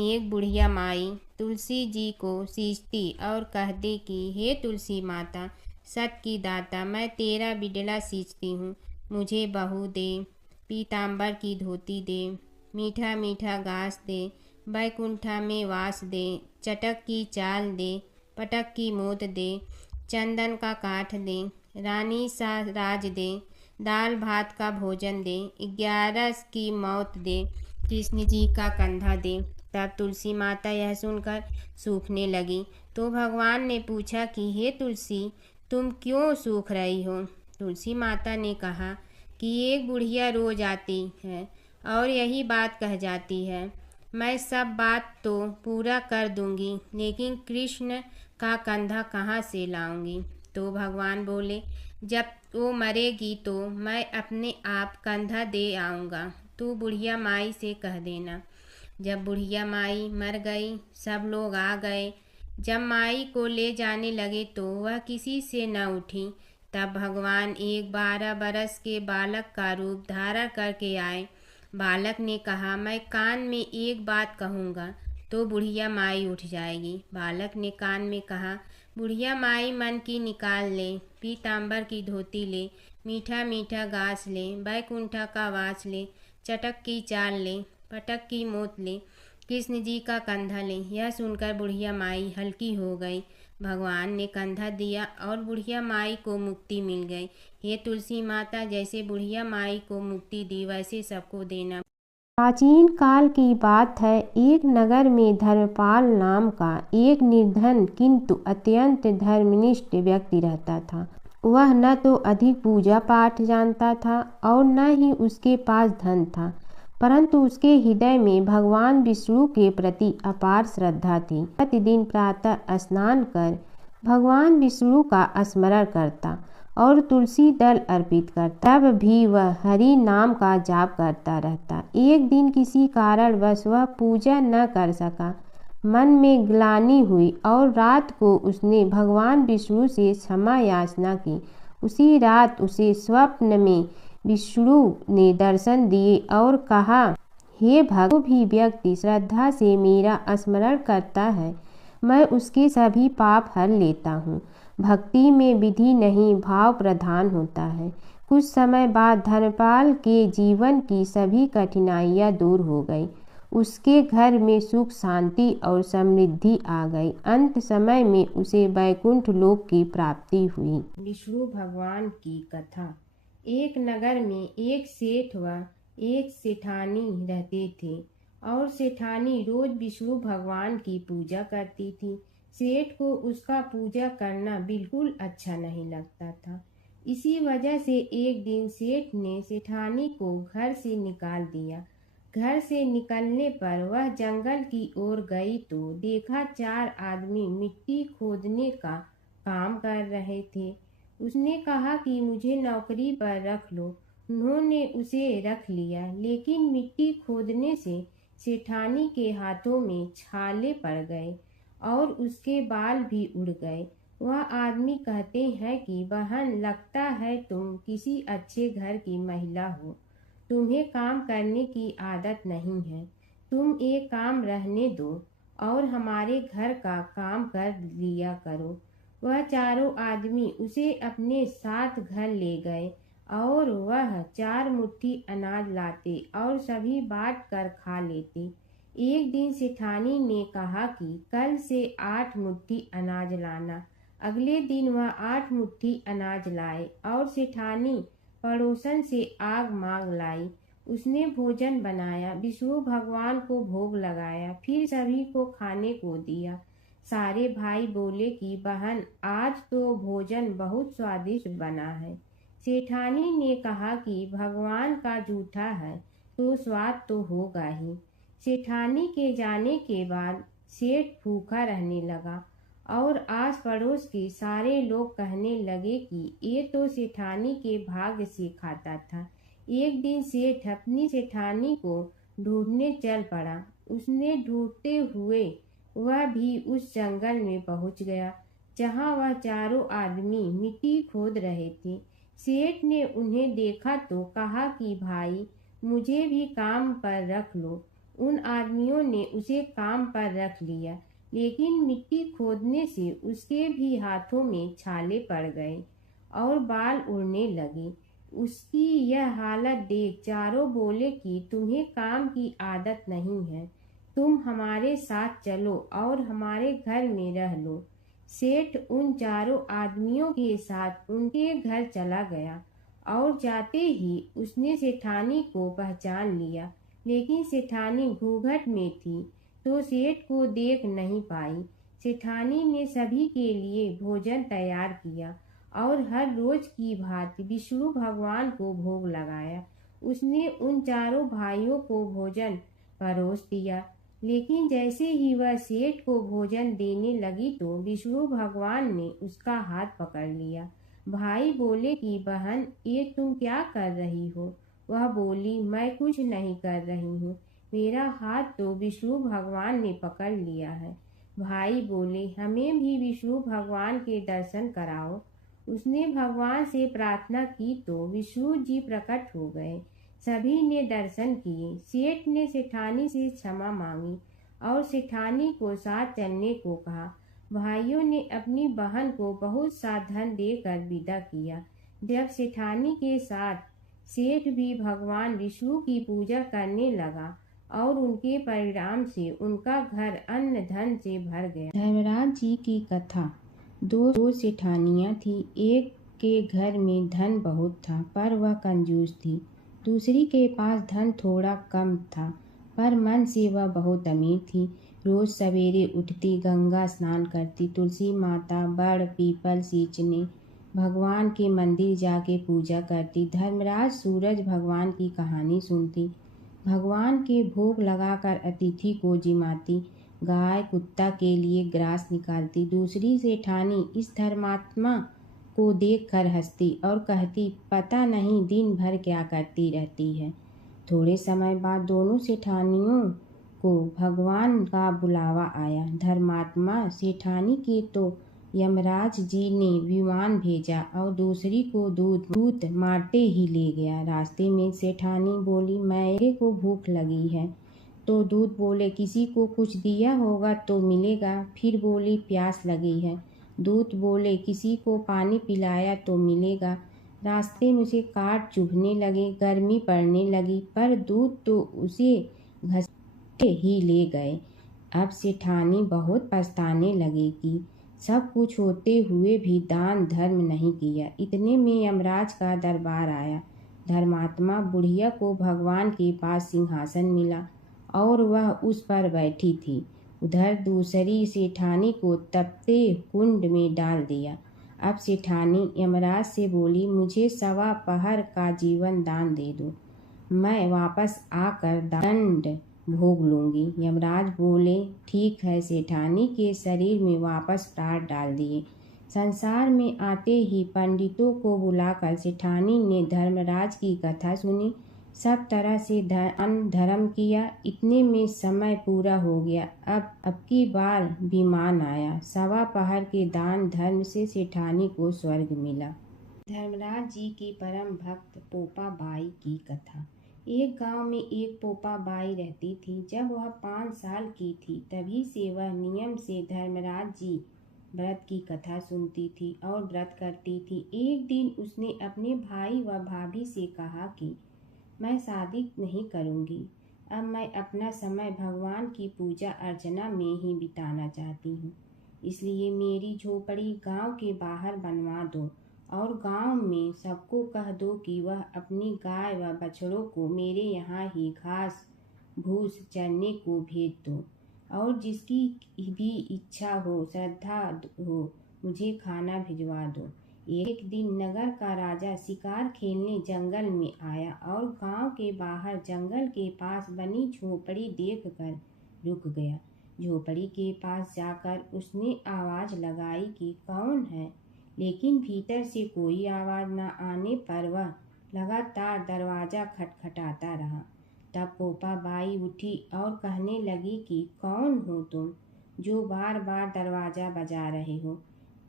एक बुढ़िया माई तुलसी जी को सींचती और कहती कि हे तुलसी माता, सत की दाता, मैं तेरा बिडला सींचती हूँ, मुझे बहू दे, पीताम्बर की धोती दे, मीठा मीठा घास दे, बैकुंठा में वास दे, चटक की चाल दे, पटक की मोत दे, चंदन का काठ दे, रानी सा राज दे, दाल भात का भोजन दे, 11 की मौत दे, कृष्ण जी का कंधा दे। तब तुलसी माता यह सुनकर सूखने लगी। तो भगवान ने पूछा कि हे तुलसी, तुम क्यों सूख रही हो। तुलसी माता ने कहा कि एक बुढ़िया रोज आती है और यही बात कह जाती है, मैं सब बात तो पूरा कर दूंगी, लेकिन कृष्ण का कंधा कहाँ से लाऊंगी। तो भगवान बोले, जब वो मरेगी तो मैं अपने आप कंधा दे आऊँगा, तू बुढ़िया माई से कह देना। जब बुढ़िया माई मर गई, सब लोग आ गए। जब माई को ले जाने लगे तो वह किसी से न उठी। तब भगवान एक 12 बरस के बालक का रूप धारण करके आए। बालक ने कहा, मैं कान में एक बात कहूँगा तो बुढ़िया माई उठ जाएगी। बालक ने कान में कहा, बुढ़िया माई मन की निकाल ले, पीताम्बर की धोती ले, मीठा मीठा घास ले, बैकुंठा का वास ले, चटक की चाल ले, पटक की मोत ले, कृष्ण जी का कंधा ले। यह सुनकर बुढ़िया माई हल्की हो गई। भगवान ने कंधा दिया और बुढ़िया माई को मुक्ति मिल गई। हे तुलसी माता, जैसे बुढ़िया माई को मुक्ति दी वैसे सबको देना। प्राचीन काल की बात है। एक नगर में धर्मपाल नाम का एक निर्धन किंतु अत्यंत धर्मनिष्ठ व्यक्ति रहता था। वह न तो अधिक पूजा पाठ जानता था और न ही उसके पास धन था, परंतु उसके हृदय में भगवान विष्णु के प्रति अपार श्रद्धा थी। प्रतिदिन प्रातः स्नान कर भगवान विष्णु का स्मरण करता और तुलसी दल अर्पित करता। तब भी वह हरि नाम का जाप करता रहता। एक दिन किसी कारणवश वह पूजा न कर सका। मन में ग्लानि हुई और रात को उसने भगवान विष्णु से क्षमा याचना की। उसी रात उसे स्वप्न में विष्णु ने दर्शन दिए और कहा, हे भक्त, जो भी व्यक्ति श्रद्धा से मेरा स्मरण करता है, मैं उसके सभी पाप हर लेता हूँ। भक्ति में विधि नहीं, भाव प्रधान होता है। कुछ समय बाद धर्मपाल के जीवन की सभी कठिनाइयाँ दूर हो गई। उसके घर में सुख शांति और समृद्धि आ गई। अंत समय में उसे वैकुंठ लोक की प्राप्ति हुई। विष्णु भगवान की कथा। एक नगर में एक सेठ व एक सेठानी रहते थे और सेठानी रोज विष्णु भगवान की पूजा करती थी। सेठ को उसका पूजा करना बिल्कुल अच्छा नहीं लगता था। इसी वजह से एक दिन सेठ ने सेठानी को घर से निकाल दिया। घर से निकलने पर वह जंगल की ओर गई तो देखा 4 आदमी मिट्टी खोदने का काम कर रहे थे। उसने कहा कि मुझे नौकरी पर रख लो। उन्होंने उसे रख लिया, लेकिन मिट्टी खोदने से सेठानी के हाथों में छाले पड़ गए और उसके बाल भी उड़ गए। वह आदमी कहते हैं कि बहन, लगता है तुम किसी अच्छे घर की महिला हो। तुम्हें काम करने की आदत नहीं है। तुम एक काम रहने दो और हमारे घर का काम कर लिया करो। वह चारों आदमी उसे अपने साथ घर ले गए और वह 4 मुट्ठी अनाज लाते और सभी बांट कर खा लेते। एक दिन सेठानी ने कहा कि कल से 8 मुट्ठी अनाज लाना। अगले दिन वह 8 मुट्ठी अनाज लाए और सेठानी पड़ोसन से आग मांग लाई। उसने भोजन बनाया, विष्णु भगवान को भोग लगाया, फिर सभी को खाने को दिया। सारे भाई बोले कि बहन, आज तो भोजन बहुत स्वादिष्ट बना है। सेठानी ने कहा कि भगवान का जूठा है तो स्वाद तो होगा ही। सेठानी के जाने के बाद सेठ भूखा रहने लगा और आस पड़ोस के सारे लोग कहने लगे कि ये तो सेठानी के भाग्य से खाता था। एक दिन सेठ अपनी सेठानी को ढूंढने चल पड़ा। उसने ढूंढते हुए वह भी उस जंगल में पहुंच गया जहां वह चारों आदमी मिट्टी खोद रहे थे। सेठ ने उन्हें देखा तो कहा कि भाई, मुझे भी काम पर रख लो। उन आदमियों ने उसे काम पर रख लिया, लेकिन मिट्टी खोदने से उसके भी हाथों में छाले पड़ गए और बाल उड़ने लगे। उसकी यह हालत देख चारों बोले कि तुम्हें काम की आदत नहीं है, तुम हमारे साथ चलो और हमारे घर में रह लो। सेठ उन चारों आदमियों के साथ उनके घर चला गया और जाते ही उसने सेठानी को पहचान लिया, लेकिन सेठानी घूंघट में थी तो सेठ को देख नहीं पाई। सेठानी ने सभी के लिए भोजन तैयार किया और हर रोज की भांति विष्णु भगवान को भोग लगाया। उसने उन चारों भाइयों को भोजन परोस दिया, लेकिन जैसे ही वह सेठ को भोजन देने लगी तो विष्णु भगवान ने उसका हाथ पकड़ लिया। भाई बोले कि बहन, ये तुम क्या कर रही हो? वह बोली, मैं कुछ नहीं कर रही हूँ, मेरा हाथ तो विष्णु भगवान ने पकड़ लिया है। भाई बोले, हमें भी विष्णु भगवान के दर्शन कराओ। उसने भगवान से प्रार्थना की तो विष्णु जी प्रकट हो गए। सभी ने दर्शन किए। सेठ ने सेठानी से क्षमा मांगी और सेठानी को साथ चलने को कहा। भाइयों ने अपनी बहन को बहुत सा धन देकर विदा किया। जब सेठानी के साथ सेठ भी भगवान विष्णु की पूजा करने लगा और उनके परिणाम से उनका घर अन्न धन से भर गया। धर्मराज जी की कथा। दो सेठानियाँ थी। एक के घर में धन बहुत था पर वह कंजूस थी। दूसरी के पास धन थोड़ा कम था पर मन से वह बहुत अमीर थी। रोज सवेरे उठती, गंगा स्नान करती, तुलसी माता, बड़, पीपल सींचने, भगवान के मंदिर जाके पूजा करती। धर्मराज सूरज भगवान की कहानी सुनती, भगवान के भोग लगाकर अतिथि को जिमाती, गाय कुत्ता के लिए ग्रास निकालती। दूसरी सेठानी इस धर्मात्मा को देखकर हंसती और कहती, पता नहीं दिन भर क्या करती रहती है। थोड़े समय बाद दोनों सेठानियों को भगवान का बुलावा आया। धर्मात्मा सेठानी के तो यमराज जी ने विमान भेजा और दूसरी को दूत मारते ही ले गया। रास्ते में सेठानी बोली, मेरे को भूख लगी है। तो दूत बोले, किसी को कुछ दिया होगा तो मिलेगा। फिर बोली, प्यास लगी है। दूत बोले, किसी को पानी पिलाया तो मिलेगा। रास्ते में उसे काट चुभने लगे, गर्मी पड़ने लगी, पर दूत तो उसे घसीटे ही ले गए। अब सेठानी बहुत पछताने लगी कि सब कुछ होते हुए भी दान धर्म नहीं किया। इतने में यमराज का दरबार आया। धर्मात्मा बुढ़िया को भगवान के पास सिंहासन मिला और वह उस पर बैठी थी। उधर दूसरी सेठानी को तपते कुंड में डाल दिया। अब सेठानी यमराज से बोली, मुझे 1.25 पहर का जीवन दान दे दो, मैं वापस आकर दंड भोग लूंगी। यमराज बोले, ठीक है। सेठानी के शरीर में वापस प्राण डाल दिए। संसार में आते ही पंडितों को बुलाकर सेठानी ने धर्मराज की कथा सुनी, सब तरह से दान धर्म किया। इतने में समय पूरा हो गया। अब की बार विमान आया। 1.25 पहर के दान धर्म से सेठानी को स्वर्ग मिला। धर्मराज जी की परम भक्त पोपा बाई की कथा। एक गांव में एक पोपा बाई रहती थी। जब वह 5 साल की थी तभी से वह नियम से धर्मराज जी व्रत की कथा सुनती थी और व्रत करती थी। एक दिन उसने अपने भाई व भाभी से कहा कि मैं शादी नहीं करूंगी, अब मैं अपना समय भगवान की पूजा अर्चना में ही बिताना चाहती हूँ। इसलिए मेरी झोपड़ी गांव के बाहर बनवा दो और गांव में सबको कह दो कि वह अपनी गाय व बछड़ों को मेरे यहाँ ही घास भूस चरने को भेज दो और जिसकी भी इच्छा हो, श्रद्धा हो, मुझे खाना भिजवा दो। एक दिन नगर का राजा शिकार खेलने जंगल में आया और गांव के बाहर जंगल के पास बनी झोपड़ी देखकर रुक गया। झोपड़ी के पास जाकर उसने आवाज लगाई कि कौन है, लेकिन भीतर से कोई आवाज न आने पर वह लगातार दरवाजा खटखटाता रहा। तब पोपा बाई उठी और कहने लगी कि कौन हो तुम जो बार बार दरवाजा बजा रहे हो,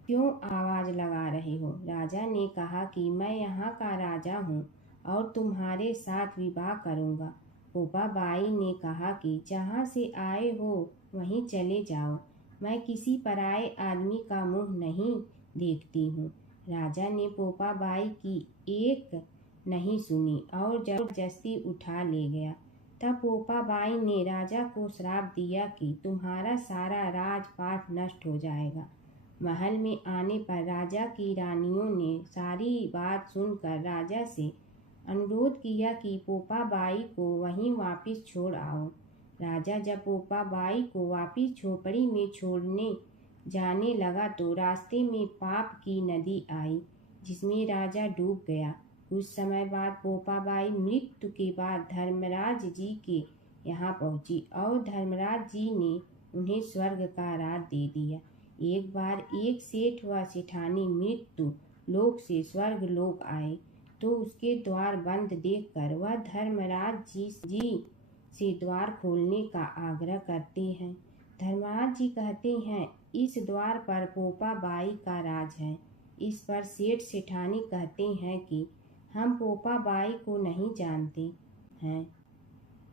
क्यों आवाज लगा रहे हो? राजा ने कहा कि मैं यहाँ का राजा हूँ और तुम्हारे साथ विवाह करूँगा। पोपा बाई ने कहा कि जहाँ से आए हो वहीं चले जाओ, मैं किसी पराये आदमी का मुंह नहीं देखती हूँ। राजा ने पोपा बाई की एक नहीं सुनी और जबरदस्ती उठा ले गया। तब पोपा बाई ने राजा को श्राप दिया कि तुम्हारा सारा राजपाट नष्ट हो जाएगा। महल में आने पर राजा की रानियों ने सारी बात सुनकर राजा से अनुरोध किया कि पोपा बाई को वहीं वापस छोड़ आओ। राजा जब पोपा बाई को वापस झोपड़ी में छोड़ने जाने लगा तो रास्ते में पाप की नदी आई जिसमें राजा डूब गया। कुछ समय बाद पोपा बाई मृत्यु के बाद धर्मराज जी के यहाँ पहुँची और धर्मराज जी ने उन्हें स्वर्ग का राज दे दिया। एक बार एक सेठ व सेठानी मृत्यु लोक से स्वर्ग लोक आए तो उसके द्वार बंद देखकर वह धर्मराज जी से द्वार खोलने का आग्रह करते हैं। धर्मराज जी कहते हैं, इस द्वार पर पोपा बाई का राज है। इस पर सेठ सेठानी कहते हैं कि हम पोपा बाई को नहीं जानते हैं।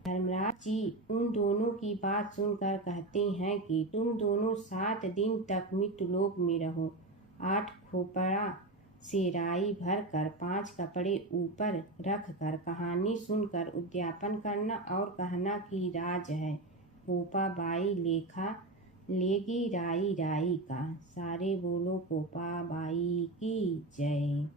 धर्मराज जी उन दोनों की बात सुनकर कहते हैं कि तुम दोनों 7 दिन तक मृत्युलोक में रहो। 8 खोपड़ा से राई भरकर 5 कपड़े ऊपर रखकर कहानी सुनकर उद्यापन करना और कहना कि राज है। पोपा बाई लेखा लेगी राई राई का। सारे बोलो पोपा बाई की जय।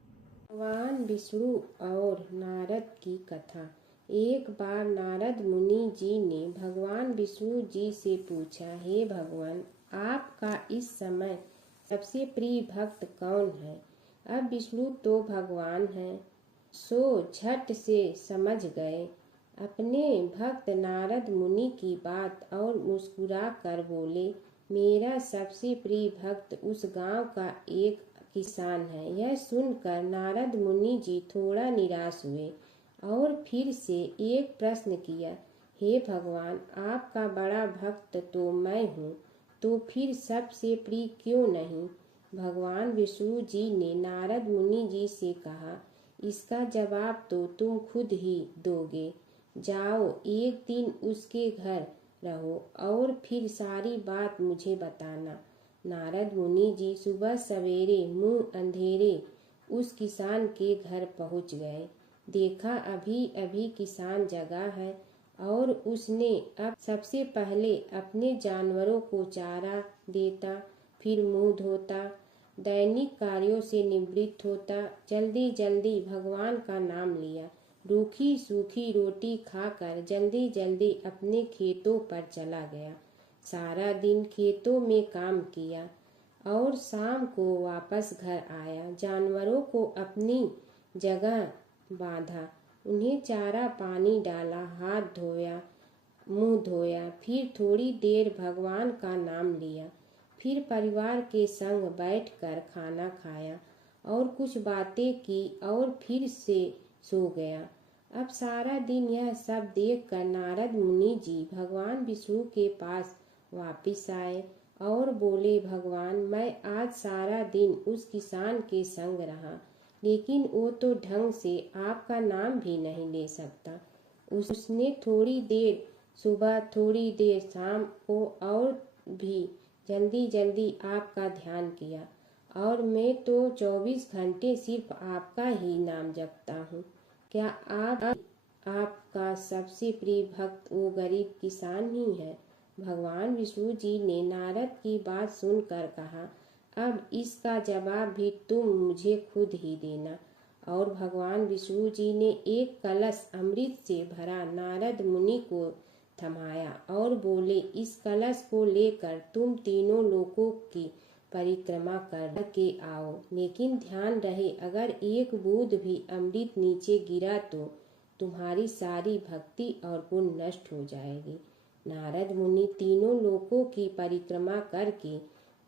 भगवान विष्णु और नारद की कथा। एक बार नारद मुनि जी ने भगवान विष्णु जी से पूछा, हे भगवान, आपका इस समय सबसे प्रिय भक्त कौन है? अब विष्णु तो भगवान हैं, सो झट से समझ गए अपने भक्त नारद मुनि की बात और मुस्कुरा कर बोले, मेरा सबसे प्रिय भक्त उस गांव का एक किसान है। यह सुनकर नारद मुनि जी थोड़ा निराश हुए और फिर से एक प्रश्न किया, हे भगवान, आपका बड़ा भक्त तो मैं हूँ, तो फिर सबसे प्रिय क्यों नहीं? भगवान विष्णु जी ने नारद मुनि जी से कहा, इसका जवाब तो तुम खुद ही दोगे। जाओ, एक दिन उसके घर रहो और फिर सारी बात मुझे बताना। नारद मुनि जी सुबह सवेरे मुंह अंधेरे उस किसान के घर पहुंच गए। देखा अभी अभी किसान जगा है और उसने अब सबसे पहले अपने जानवरों को चारा देता, फिर मुंह धोता, दैनिक कार्यों से निवृत्त होता, जल्दी जल्दी भगवान का नाम लिया, रूखी सूखी रोटी खाकर जल्दी जल्दी अपने खेतों पर चला गया। सारा दिन खेतों में काम किया और शाम को वापस घर आया। जानवरों को अपनी जगह बांधा, उन्हें चारा पानी डाला, हाथ धोया, मुंह धोया, फिर थोड़ी देर भगवान का नाम लिया, फिर परिवार के संग बैठकर खाना खाया और कुछ बातें की और फिर से सो गया। अब सारा दिन यह सब देखकर नारद मुनि जी भगवान विष्णु के पास वापिस आए और बोले, भगवान, मैं आज सारा दिन उस किसान के संग रहा, लेकिन वो तो ढंग से आपका नाम भी नहीं ले सकता। उसने थोड़ी देर सुबह, थोड़ी देर शाम को और भी जल्दी जल्दी आपका ध्यान किया, और मैं तो 24 घंटे सिर्फ आपका ही नाम जपता हूँ। क्या आपका सबसे प्रिय भक्त वो गरीब किसान ही है? भगवान विष्णु जी ने नारद की बात सुनकर कहा, अब इसका जवाब भी तुम मुझे खुद ही देना। और भगवान विष्णु जी ने एक कलश अमृत से भरा नारद मुनि को थमाया और बोले, इस कलश को लेकर तुम तीनों लोकों की परिक्रमा कर के आओ, लेकिन ध्यान रहे अगर एक बूंद भी अमृत नीचे गिरा तो तुम्हारी सारी भक्ति और पुण्य नष्ट हो जाएगी। नारद मुनि तीनों लोकों की परिक्रमा करके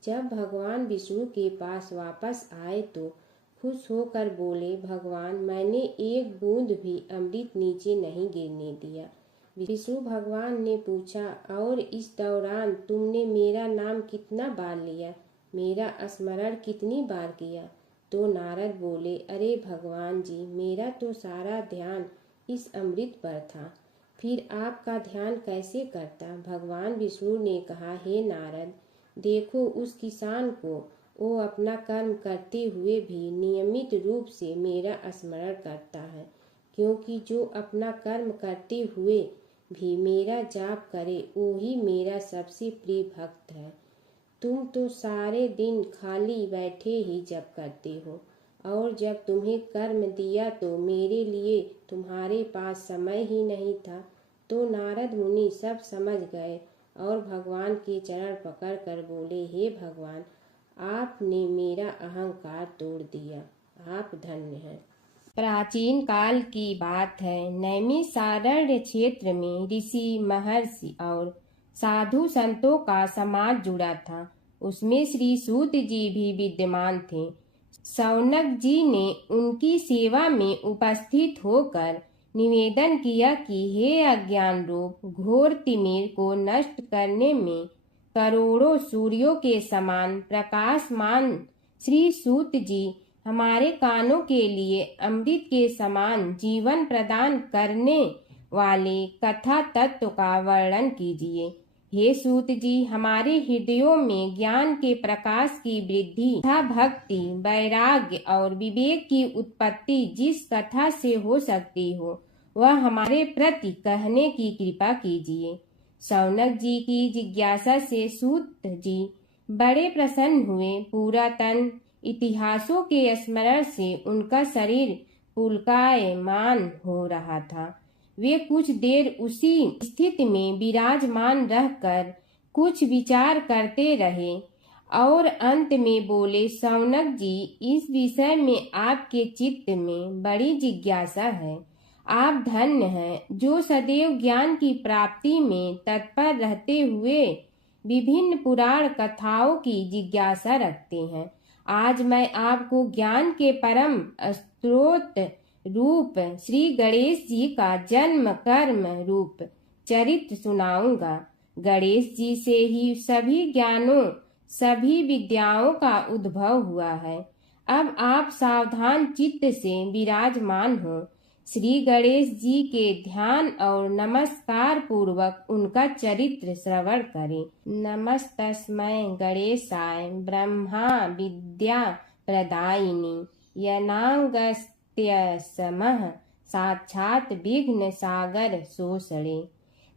जब भगवान विष्णु के पास वापस आए तो खुश होकर बोले, भगवान, मैंने एक बूंद भी अमृत नीचे नहीं गिरने दिया। विष्णु भगवान ने पूछा, और इस दौरान तुमने मेरा नाम कितना बार लिया, मेरा स्मरण कितनी बार किया? तो नारद बोले, अरे भगवान जी, मेरा तो सारा ध्यान इस अमृत पर था, फिर आपका ध्यान कैसे करता? भगवान विष्णु ने कहा, हे नारद, देखो उस किसान को, वो अपना कर्म करते हुए भी नियमित रूप से मेरा स्मरण करता है, क्योंकि जो अपना कर्म करते हुए भी मेरा जाप करे वो ही मेरा सबसे प्रिय भक्त है। तुम तो सारे दिन खाली बैठे ही जप करते हो, और जब तुम्हें कर्म दिया तो मेरे लिए तुम्हारे पास समय ही नहीं था। तो नारद मुनि सब समझ गए और भगवान के चरण पकड़कर बोले, हे भगवान, आपने मेरा अहंकार तोड़ दिया, आप धन्य हैं। प्राचीन काल की बात है। नैमिषारण्य क्षेत्र में ऋषि, महर्षि और साधु संतों का समाज जुड़ा था। उसमें श्री सूत जी भी विद्यमान थे। शौनक जी ने उनकी सेवा में उपस्थित होकर निवेदन किया कि हे अज्ञान रूप घोर तिमिर को नष्ट करने में करोड़ों सूर्यों के समान प्रकाशमान श्री सूत जी हमारे कानों के लिए अमृत के समान जीवन प्रदान करने वाले कथा तत्व का वर्णन कीजिए। हे सूत जी, हमारे हृदयों में ज्ञान के प्रकाश की वृद्धि तथा भक्ति, वैराग्य और विवेक की उत्पत्ति जिस कथा से हो सकती हो वह हमारे प्रति कहने की कृपा कीजिए। शौनक जी की जिज्ञासा से सूत जी बड़े प्रसन्न हुए। पुरातन इतिहासों के स्मरण से उनका शरीर पुलकायमान हो रहा था। वे कुछ देर उसी स्थिति में विराजमान रहकर कुछ विचार करते रहे और अंत में बोले, शौनक जी, इस विषय में आपके चित्त में बड़ी जिज्ञासा है। आप धन्य हैं जो सदैव ज्ञान की प्राप्ति में तत्पर रहते हुए विभिन्न पुराण कथाओं की जिज्ञासा रखते हैं। आज मैं आपको ज्ञान के परम स्रोत रूप श्री गणेश जी का जन्म कर्म रूप चरित्र सुनाऊंगा। गणेश जी से ही सभी ज्ञानों, सभी विद्याओं का उद्भव हुआ है। अब आप सावधान चित्त से विराजमान हो। श्री गणेश जी के ध्यान और नमस्कार पूर्वक उनका चरित्र श्रवण करें। नमस्तस्मै गणेशाय ब्रह्मा विद्या प्रदायिनी यनागस्त्यसमः साक्षात विघ्न सागर सोषणे।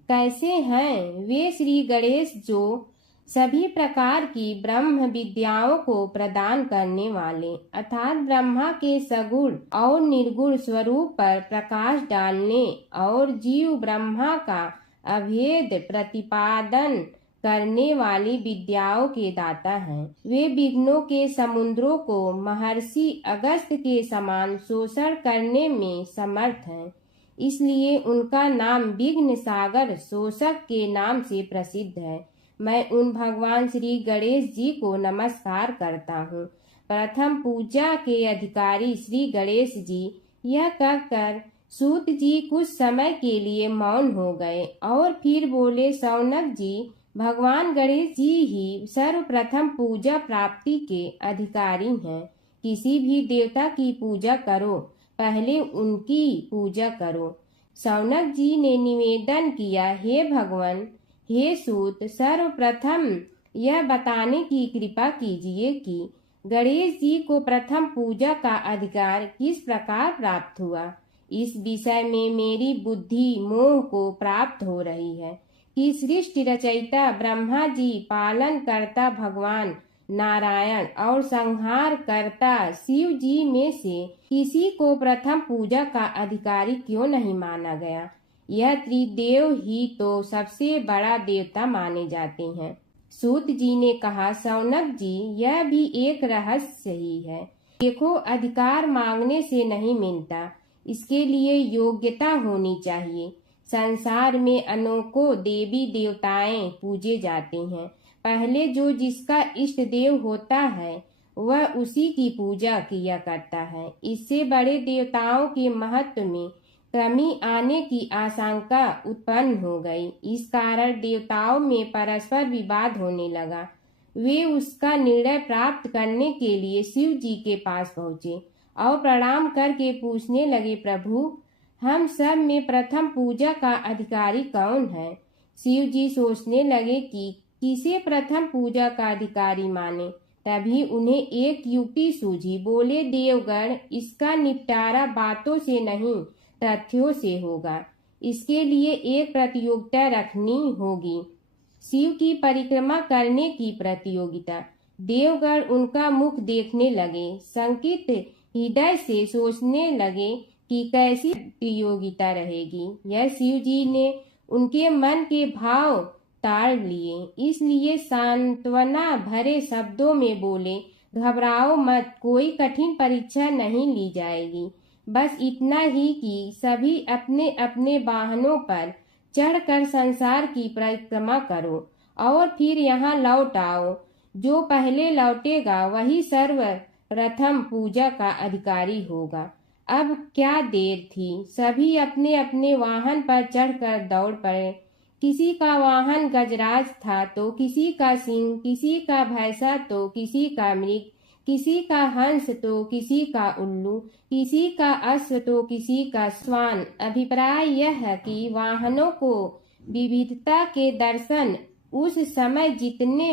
कैसे हैं वे श्री गणेश जो सभी प्रकार की ब्रह्म विद्याओं को प्रदान करने वाले, अर्थात ब्रह्मा के सगुण और निर्गुण स्वरूप पर प्रकाश डालने और जीव ब्रह्मा का अभेद प्रतिपादन करने वाली विद्याओं के दाता हैं। वे विघ्नों के समुद्रों को महर्षि अगस्त के समान शोषण करने में समर्थ हैं। इसलिए उनका नाम विघ्न सागर शोषक के नाम से प्रसिद्ध है। मैं उन भगवान श्री गणेश जी को नमस्कार करता हूँ। प्रथम पूजा के अधिकारी श्री गणेश जी, यह कहकर सूत जी कुछ समय के लिए मौन हो गए और फिर बोले, शौनक जी, भगवान गणेश जी ही सर्वप्रथम पूजा प्राप्ति के अधिकारी हैं। किसी भी देवता की पूजा करो, पहले उनकी पूजा करो। शौनक जी ने निवेदन किया, हे भगवान, हे सूत, सर्वप्रथम यह बताने की कृपा कीजिए कि गणेश जी को प्रथम पूजा का अधिकार किस प्रकार प्राप्त हुआ। इस विषय में मेरी बुद्धि मोह को प्राप्त हो रही है कि सृष्टि रचयिता ब्रह्मा जी, पालन करता भगवान नारायण और संहार करता शिव जी में से किसी को प्रथम पूजा का अधिकारी क्यों नहीं माना गया। यह त्रिदेव ही तो सबसे बड़ा देवता माने जाते हैं। सूत जी ने कहा, शौनक जी, यह भी एक रहस्य ही है। देखो, अधिकार मांगने से नहीं मिलता, इसके लिए योग्यता होनी चाहिए। संसार में अनेकों देवी देवताएं पूजे जाते हैं। पहले जो जिसका इष्ट देव होता है वह उसी की पूजा किया करता है। इससे बड़े देवताओं के महत्व में कमी आने की आशंका उत्पन्न हो गई। इस कारण देवताओं में परस्पर विवाद होने लगा। वे उसका निर्णय प्राप्त करने के लिए शिव जी के पास पहुँचे और प्रणाम करके पूछने लगे, प्रभु, हम सब में प्रथम पूजा का अधिकारी कौन है। शिव जी सोचने लगे कि किसे प्रथम पूजा का अधिकारी माने। तभी उन्हें एक युक्ति सूझी। बोले, देवगण, इसका निपटारा बातों से नहीं तथ्यों से होगा। इसके लिए एक प्रतियोगिता रखनी होगी, शिव की परिक्रमा करने की प्रतियोगिता। देवगण उनका मुख देखने लगे, शंकित हृदय से सोचने लगे कि कैसी प्रतियोगिता रहेगी। यह शिव जी ने उनके मन के भाव ताड़ लिए, इसलिए सांत्वना भरे शब्दों में बोले, घबराओ मत, कोई कठिन परीक्षा नहीं ली जाएगी। बस इतना ही कि सभी अपने अपने वाहनों पर चढ़कर संसार की परिक्रमा करो और फिर यहाँ लौट आओ। जो पहले लौटेगा वही सर्वप्रथम पूजा का अधिकारी होगा। अब क्या देर थी, सभी अपने अपने वाहन पर चढ़कर दौड़ पड़े। किसी का वाहन गजराज था तो किसी का सिंह, किसी का भैंसा तो किसी का मृग, किसी का हंस तो किसी का उल्लू, किसी का अश्व तो किसी का श्वान। अभिप्राय यह है कि वाहनों को विविधता के दर्शन उस समय जितने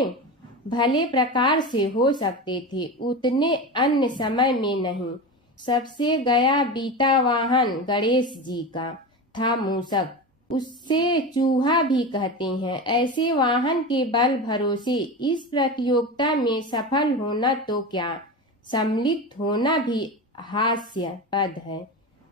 भले प्रकार से हो सकते थे उतने अन्य समय में नहीं। सबसे गया बीता वाहन गणेश जी का था मूषक, उससे चूहा भी कहते हैं। ऐसे वाहन के बल भरोसे इस प्रतियोगिता में सफल होना तो क्या, सम्मिलित होना भी हास्यास्पद है।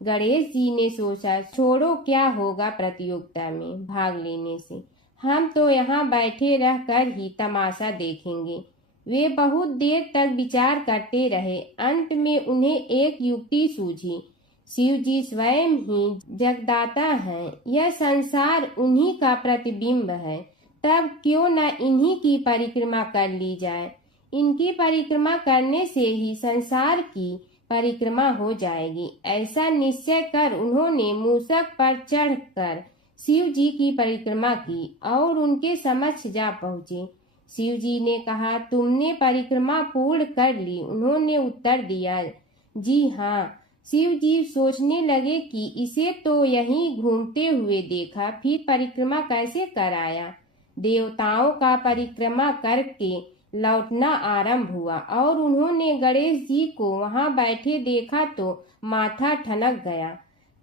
गणेश जी ने सोचा, छोड़ो, क्या होगा प्रतियोगिता में भाग लेने से, हम तो यहाँ बैठे रहकर ही तमाशा देखेंगे। वे बहुत देर तक विचार करते रहे। अंत में उन्हें एक युक्ति सूझी। शिव जी स्वयं ही जगदाता हैं, यह संसार उन्हीं का प्रतिबिंब है, तब क्यों न इन्हीं की परिक्रमा कर ली जाए। इनकी परिक्रमा करने से ही संसार की परिक्रमा हो जाएगी। ऐसा निश्चय कर उन्होंने मूषक पर चढ़कर शिव जी की परिक्रमा की और उनके समक्ष जा पहुँचे। शिव जी ने कहा, तुमने परिक्रमा पूर्ण कर ली। उन्होंने उत्तर दिया, जी हाँ। शिव जी सोचने लगे कि इसे तो यहीं घूमते हुए देखा, फिर परिक्रमा कैसे कराया। देवताओं का परिक्रमा करके लौटना आरंभ हुआ और उन्होंने गणेश जी को वहां बैठे देखा तो माथा ठनक गया।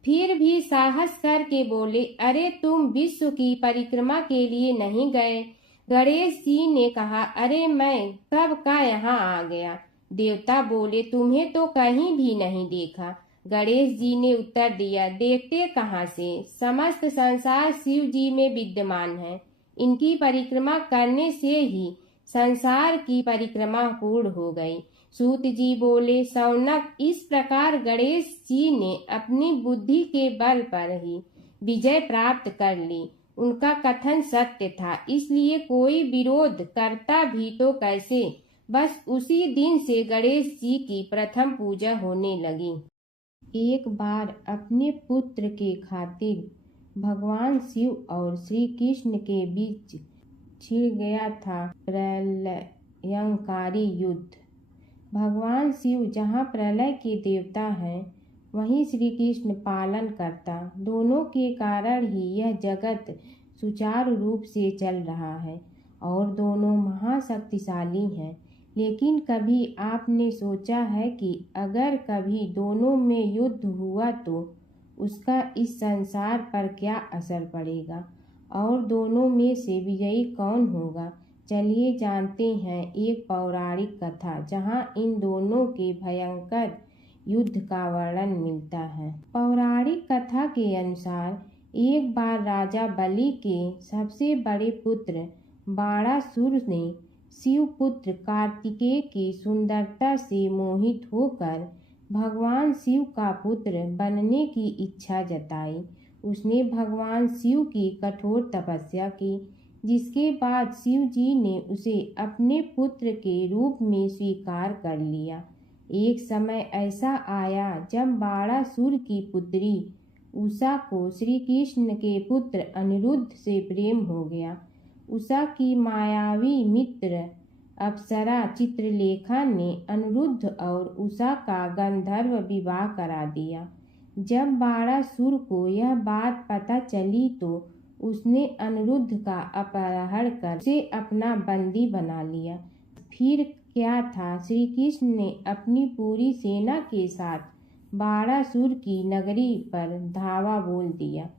फिर भी साहस करके बोले, अरे तुम विश्व की परिक्रमा के लिए नहीं गए। गणेश जी ने कहा, अरे मैं कब का यहाँ आ गया। देवता बोले, तुम्हें तो कहीं भी नहीं देखा। गणेश जी ने उत्तर दिया, देखते कहाँ से, समस्त संसार शिव जी में विद्यमान है। इनकी परिक्रमा करने से ही संसार की परिक्रमा पूर्ण हो गई। सूत जी बोले, शौनक, इस प्रकार गणेश जी ने अपनी बुद्धि के बल पर ही विजय प्राप्त कर ली। उनका कथन सत्य था, इसलिए कोई विरोध करता भी तो कैसे। बस उसी दिन से गणेश जी की प्रथम पूजा होने लगी। एक बार अपने पुत्र के खातिर भगवान शिव और श्री कृष्ण के बीच छिड़ गया था प्रलयंकारी युद्ध। भगवान शिव जहाँ प्रलय के देवता हैं, वहीं श्री कृष्ण पालन करता। दोनों के कारण ही यह जगत सुचारू रूप से चल रहा है और दोनों महाशक्तिशाली हैं। लेकिन कभी आपने सोचा है कि अगर कभी दोनों में युद्ध हुआ तो उसका इस संसार पर क्या असर पड़ेगा और दोनों में से विजयी कौन होगा? चलिए जानते हैं एक पौराणिक कथा जहां इन दोनों के भयंकर युद्ध का वर्णन मिलता है। पौराणिक कथा के अनुसार एक बार राजा बलि के सबसे बड़े पुत्र बाणासुर ने शिवपुत्र कार्तिकेय की सुंदरता से मोहित होकर भगवान शिव का पुत्र बनने की इच्छा जताई। उसने भगवान शिव की कठोर तपस्या की, जिसके बाद शिव जी ने उसे अपने पुत्र के रूप में स्वीकार कर लिया। एक समय ऐसा आया जब बाणासुर की पुत्री उषा को श्री कृष्ण के पुत्र अनिरुद्ध से प्रेम हो गया। उषा की मायावी मित्र अप्सरा चित्रलेखा ने अनिरुद्ध और उषा का गंधर्व विवाह करा दिया। जब बाणासुर को यह बात पता चली तो उसने अनिरुद्ध का अपहरण कर उसे अपना बंदी बना लिया। फिर क्या था, श्री कृष्ण ने अपनी पूरी सेना के साथ बाणासुर की नगरी पर धावा बोल दिया।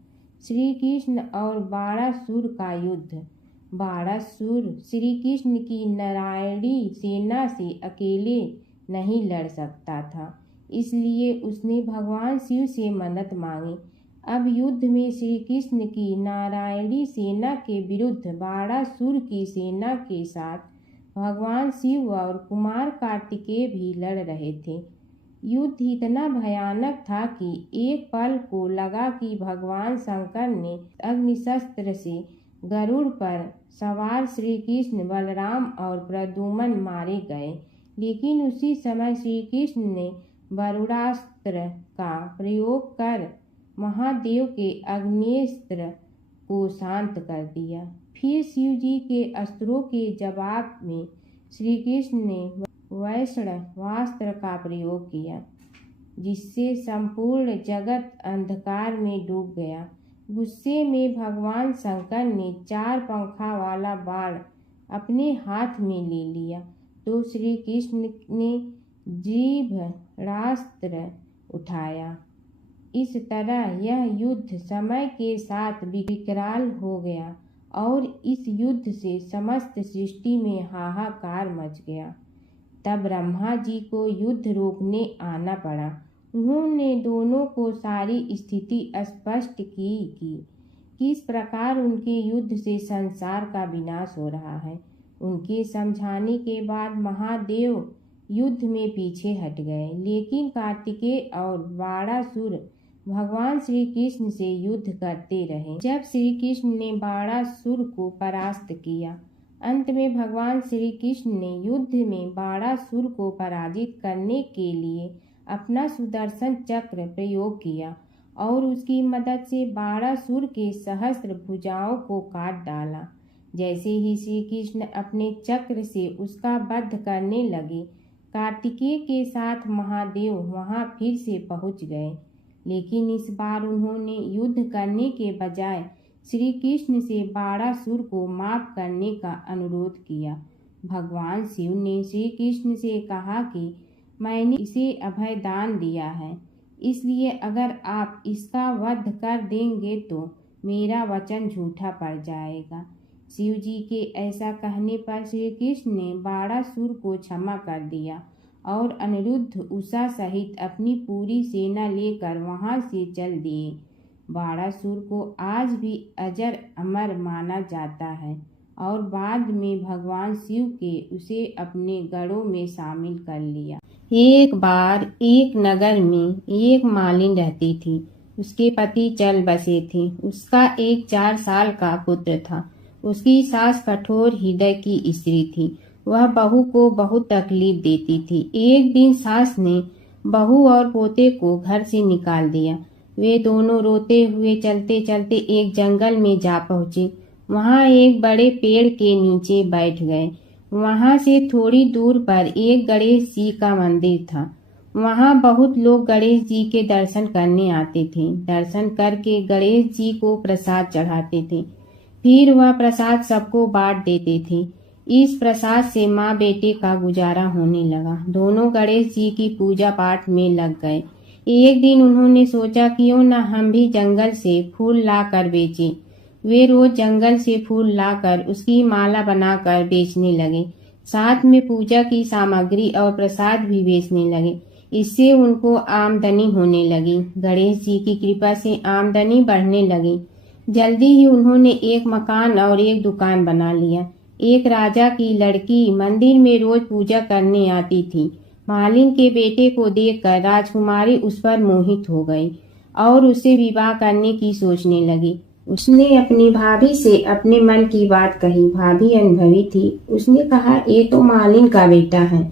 श्री कृष्ण और बाणासुर का युद्ध। बाणासुर श्री कृष्ण की नारायणी सेना से अकेले नहीं लड़ सकता था, इसलिए उसने भगवान शिव से मदद मांगी। अब युद्ध में श्री कृष्ण की नारायणी सेना के विरुद्ध बाणासुर की सेना के साथ भगवान शिव और कुमार कार्तिकेय भी लड़ रहे थे। युद्ध इतना भयानक था कि एक पल को लगा कि भगवान शंकर ने अग्निशस्त्र से गरुड़ पर सवार श्री कृष्ण, बलराम और प्रद्युम्न मारे गए। लेकिन उसी समय श्री कृष्ण ने वरुणास्त्र का प्रयोग कर महादेव के अग्नेस्त्र को शांत कर दिया। फिर शिव जी के अस्त्रों के जवाब में श्री कृष्ण ने वैष्णवास्त्र का प्रयोग किया, जिससे संपूर्ण जगत अंधकार में डूब गया। गुस्से में भगवान शंकर ने 4 पंखा वाला बाण अपने हाथ में ले लिया तो श्री कृष्ण ने जीभरास्त्र उठाया। इस तरह यह युद्ध समय के साथ विकराल हो गया और इस युद्ध से समस्त सृष्टि में हाहाकार मच गया। तब ब्रह्मा जी को युद्ध रोकने आना पड़ा। उन्होंने दोनों को सारी स्थिति स्पष्ट की कि किस प्रकार उनके युद्ध से संसार का विनाश हो रहा है। उनके समझाने के बाद महादेव युद्ध में पीछे हट गए, लेकिन कार्तिकेय और बाणासुर भगवान श्री कृष्ण से युद्ध करते रहे। जब श्री कृष्ण ने बाणासुर को परास्त किया, अंत में भगवान श्री कृष्ण ने युद्ध में बाणासुर को पराजित करने के लिए अपना सुदर्शन चक्र प्रयोग किया और उसकी मदद से बाणासुर के सहस्त्र भुजाओं को काट डाला। जैसे ही श्री कृष्ण अपने चक्र से उसका वध करने लगे, कार्तिकेय के साथ महादेव वहां फिर से पहुंच गए, लेकिन इस बार उन्होंने युद्ध करने के बजाय श्री कृष्ण से बाणासुर को माफ करने का अनुरोध किया। भगवान शिव ने श्री कृष्ण से कहा कि मैंने इसे अभय दान दिया है, इसलिए अगर आप इसका वध कर देंगे तो मेरा वचन झूठा पड़ जाएगा। शिव जी के ऐसा कहने पर श्री कृष्ण ने बाणासुर को क्षमा कर दिया और अनिरुद्ध, उषा सहित अपनी पूरी सेना लेकर वहां से चल दिए। बाणासुर को आज भी अजर अमर माना जाता है और बाद में भगवान शिव के उसे अपने गढ़ों में शामिल कर लिया। एक बार एक नगर में एक मालिन रहती थी। उसके पति चल बसे थे। उसका एक 4 साल का पुत्र था। उसकी सास कठोर हृदय की स्त्री थी। वह बहू को बहुत तकलीफ देती थी। एक दिन सास ने बहू और पोते को घर से निकाल दिया। वे दोनों रोते हुए चलते चलते एक जंगल में जा पहुंचे। वहां एक बड़े पेड़ के नीचे बैठ गए। वहां से थोड़ी दूर पर एक गणेश जी का मंदिर था। वहां बहुत लोग गणेश जी के दर्शन करने आते थे। दर्शन करके गणेश जी को प्रसाद चढ़ाते थे। फिर वह प्रसाद सबको बांट देते थे। इस प्रसाद से माँ बेटे का गुजारा होने लगा। दोनों गणेश जी की पूजा पाठ में लग गए। एक दिन उन्होंने सोचा क्यों न हम भी जंगल से फूल लाकर बेचें। वे रोज जंगल से फूल लाकर उसकी माला बनाकर बेचने लगे। साथ में पूजा की सामग्री और प्रसाद भी बेचने लगे। इससे उनको आमदनी होने लगी। गणेश जी की कृपा से आमदनी बढ़ने लगी। जल्दी ही उन्होंने एक मकान और एक दुकान बना लिया। एक राजा की लड़की मंदिर में रोज पूजा करने आती थी। मालिन के बेटे को देखकर राजकुमारी उस पर मोहित हो गई और उससे विवाह करने की सोचने लगी। उसने अपनी भाभी से अपने मन की बात कही। भाभी अनुभवी थी। उसने कहा, ये तो मालिन का बेटा है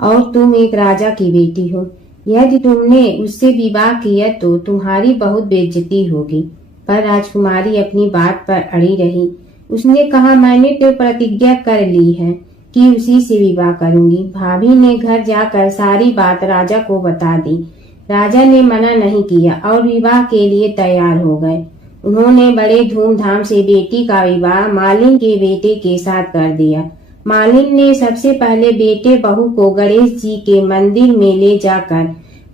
और तुम एक राजा की बेटी हो। यदि तुमने उससे विवाह किया तो तुम्हारी बहुत बेइज्जती होगी। पर राजकुमारी अपनी बात पर अड़ी रही। उसने कहा, मैंने तो प्रतिज्ञा कर ली है कि उसी से विवाह करूंगी। भाभी ने घर जाकर सारी बात राजा को बता दी। राजा ने मना नहीं किया और विवाह के लिए तैयार हो गए। उन्होंने बड़े धूमधाम से बेटी का विवाह मालिन के बेटे के साथ कर दिया। मालिन ने सबसे पहले बेटे बहू को गणेश जी के मंदिर में ले जाकर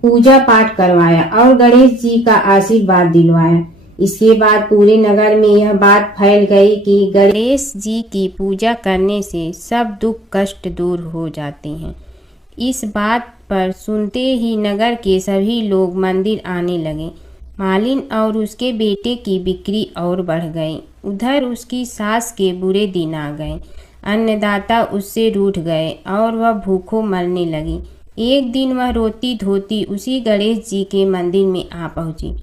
पूजा पाठ करवाया और गणेश जी का आशीर्वाद दिलवाया। इसके बाद पूरे नगर में यह बात फैल गई कि गणेश जी की पूजा करने से सब दुख कष्ट दूर हो जाते हैं। इस बात पर सुनते ही नगर के सभी लोग मंदिर आने लगे। मालिन और उसके बेटे की बिक्री और बढ़ गई। उधर उसकी सास के बुरे दिन आ गए। अन्नदाता उससे रूठ गए और वह भूखों मरने लगी। एक दिन वह रोती धोती उसी गणेश जी के मंदिर में आ पहुंची।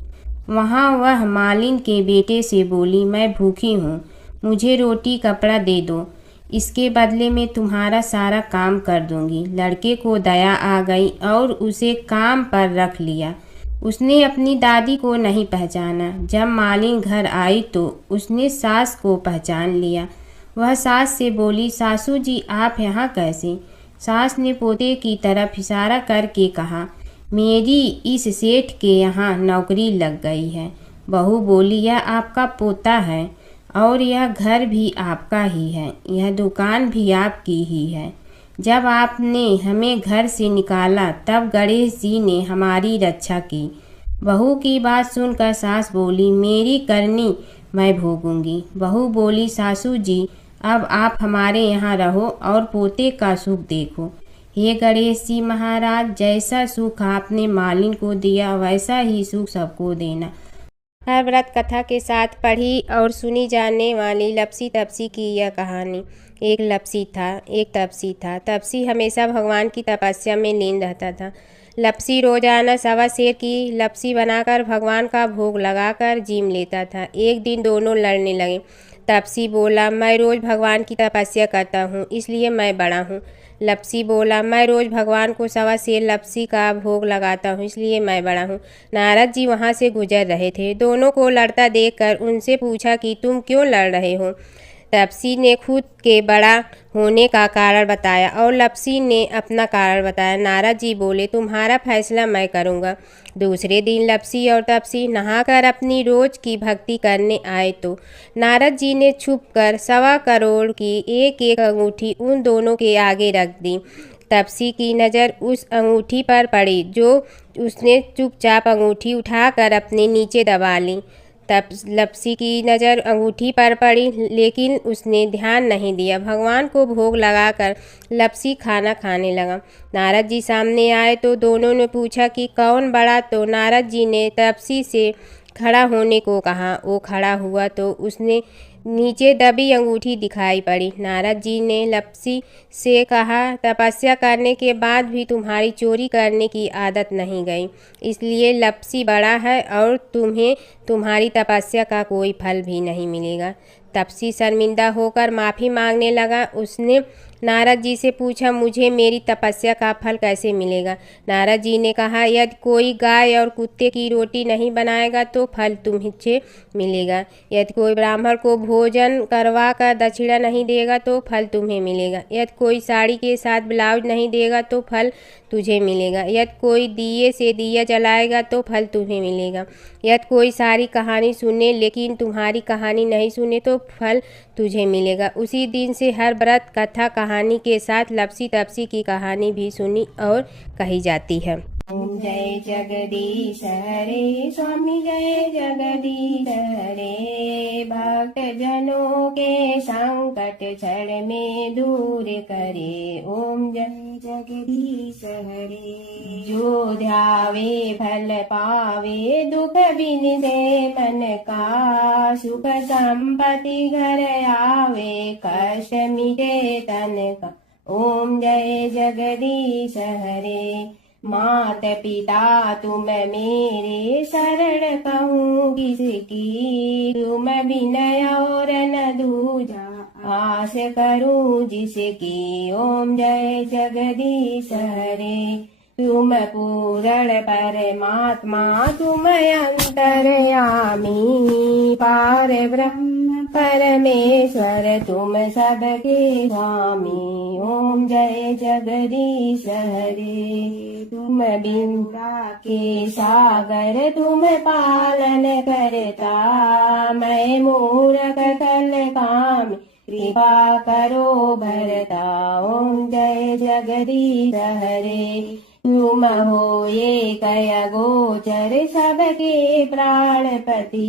वहां वह मालिन के बेटे से बोली, मैं भूखी हूँ, मुझे रोटी कपड़ा दे दो, इसके बदले में तुम्हारा सारा काम कर दूंगी। लड़के को दया आ गई और उसे काम पर रख लिया। उसने अपनी दादी को नहीं पहचाना। जब मालिन घर आई तो उसने सास को पहचान लिया। वह सास से बोली, सासू जी आप यहाँ कैसे? सास ने पोते की तरफ इशारा करके कहा, मेरी इस सेठ के यहाँ नौकरी लग गई है। बहू बोली, यह आपका पोता है और यह घर भी आपका ही है, यह दुकान भी आपकी ही है। जब आपने हमें घर से निकाला तब गणेश जी ने हमारी रक्षा की। बहू की बात सुनकर सास बोली, मेरी करनी मैं भोगूंगी। बहू बोली, सासू जी अब आप हमारे यहाँ रहो और पोते का सुख देखो। हे गणेश जी महाराज, जैसा सुख आपने मालिन को दिया वैसा ही सुख सबको देना। हर व्रत कथा के साथ पढ़ी और सुनी जाने वाली लपसी तपसी की यह कहानी। एक लपसी था, एक तपसी था। तपसी हमेशा भगवान की तपस्या में लीन रहता था। लपसी रोजाना 1.25 सेर की लपसी बनाकर भगवान का भोग लगाकर जीम लेता था। एक दिन दोनों लड़ने लगे। तपसी बोला, मैं रोज़ भगवान की तपस्या करता हूँ इसलिए मैं बड़ा हूँ। लपसी बोला, मैं रोज़ भगवान को 1.25 सेर लपसी का भोग लगाता हूँ इसलिए मैं बड़ा हूँ। नारद जी वहाँ से गुजर रहे थे। दोनों को लड़ता देखकर उनसे पूछा कि तुम क्यों लड़ रहे हो? तपसी ने खुद के बड़ा होने का कारण बताया और लपसी ने अपना कारण बताया। नारद जी बोले, तुम्हारा फैसला मैं करूँगा। दूसरे दिन लपसी और तपसी नहाकर अपनी रोज की भक्ति करने आए तो नारद जी ने छुपकर 1.25 करोड़ की एक अंगूठी उन दोनों के आगे रख दी। तपसी की नज़र उस अंगूठी पर पड़ी जो उसने चुपचाप अंगूठी उठाकर अपने नीचे दबा ली। तब लपसी की नज़र अंगूठी पर पड़ी लेकिन उसने ध्यान नहीं दिया। भगवान को भोग लगाकर लपसी खाना खाने लगा। नारद जी सामने आए तो दोनों ने पूछा कि कौन बड़ा? तो नारद जी ने तपसी से खड़ा होने को कहा। वो खड़ा हुआ तो उसने नीचे दबी अंगूठी दिखाई पड़ी। नारद जी ने लपसी से कहा, तपस्या करने के बाद भी तुम्हारी चोरी करने की आदत नहीं गई, इसलिए लपसी बड़ा है और तुम्हें तुम्हारी तपस्या का कोई फल भी नहीं मिलेगा। तपसी शर्मिंदा होकर माफ़ी मांगने लगा। उसने नारद जी से पूछा, मुझे मेरी तपस्या का फल कैसे मिलेगा? नारद जी ने कहा, यदि कोई गाय और कुत्ते की रोटी नहीं बनाएगा तो फल तुम्हें मिलेगा। यदि कोई ब्राह्मण को भोजन करवा कर दक्षिणा नहीं देगा तो फल तुम्हें मिलेगा। यदि कोई साड़ी के साथ ब्लाउज नहीं देगा तो फल तुझे मिलेगा। यदि कोई दिए से दिया जलाएगा तो फल तुम्हें मिलेगा। यदि कोई सारी कहानी सुने लेकिन तुम्हारी कहानी नहीं सुने तो फल तुझे मिलेगा। उसी दिन से हर व्रत कथा कहानी के साथ लपसी तपसी की कहानी भी सुनी और कही जाती है। ओम जय जगदीश हरे, स्वामी जय जगदीश हरे। भक्त जनों के संकट क्षण में दूर करे। ओम जय जगदीश हरे। जो ध्यावे फल पावे, दुख बिन से मन का। सुख संपत्ति घर आवे, कष्ट मिटे तन का। ओम जय जगदीश हरे। मात पिता तुम मेरे, शरण कहूँ किसकी। तुम विनय और न दूजा, आस करूँ जिसकी। ओम जय जगदीश हरे। तुम पूर्ण परमात्मा, तुम अंतर्यामी। पार ब्रह्म परमेश्वर, तुम सबके स्वामी। ओम जय जगदीश हरे। तुम बिंदा के सागर, तुम पालन करता। मैं मूरख कल काम, कृपा करो भरता। ओम जय जगदीश हरे। तुम हो ये कया गोचर, सबके प्राणपति।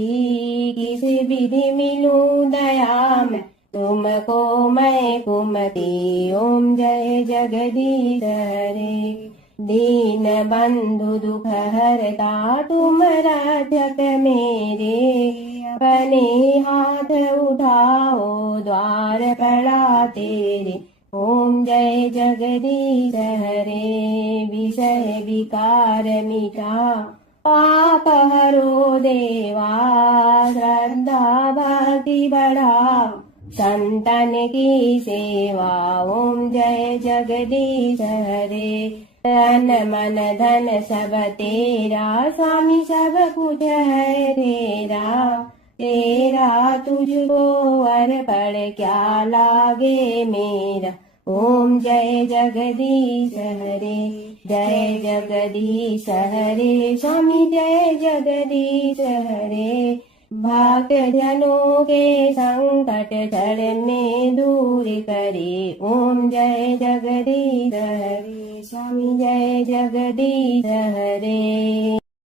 किस विधि मिलूं दया में, तुमको मैं कुमति। ओम जय जगदीश हरे। दीन बंधु दुख हरता, तुम रक्षक मेरे। अपने हाथ उठाओ, द्वार पड़ा तेरे। ओम जय जगदीश हरे। विषय विकार मिटा, पाप हरो देवा। श्रद्धा भक्ति बढ़ाओ, संतन की सेवा। ओम जय जगदीश हरे। तन मन धन सब तेरा, स्वामी सब कुछ है तेरा। तेरा तुझको अर्पण, क्या लागे मेरा। ओम जय जगदीश हरे। जय जगदीश हरे, स्वामी जय जगदीश हरे। भक्त जनों के संकट क्षण में दूर करे। ओम जय जगदीश हरे, स्वामी जय जगदीश हरे।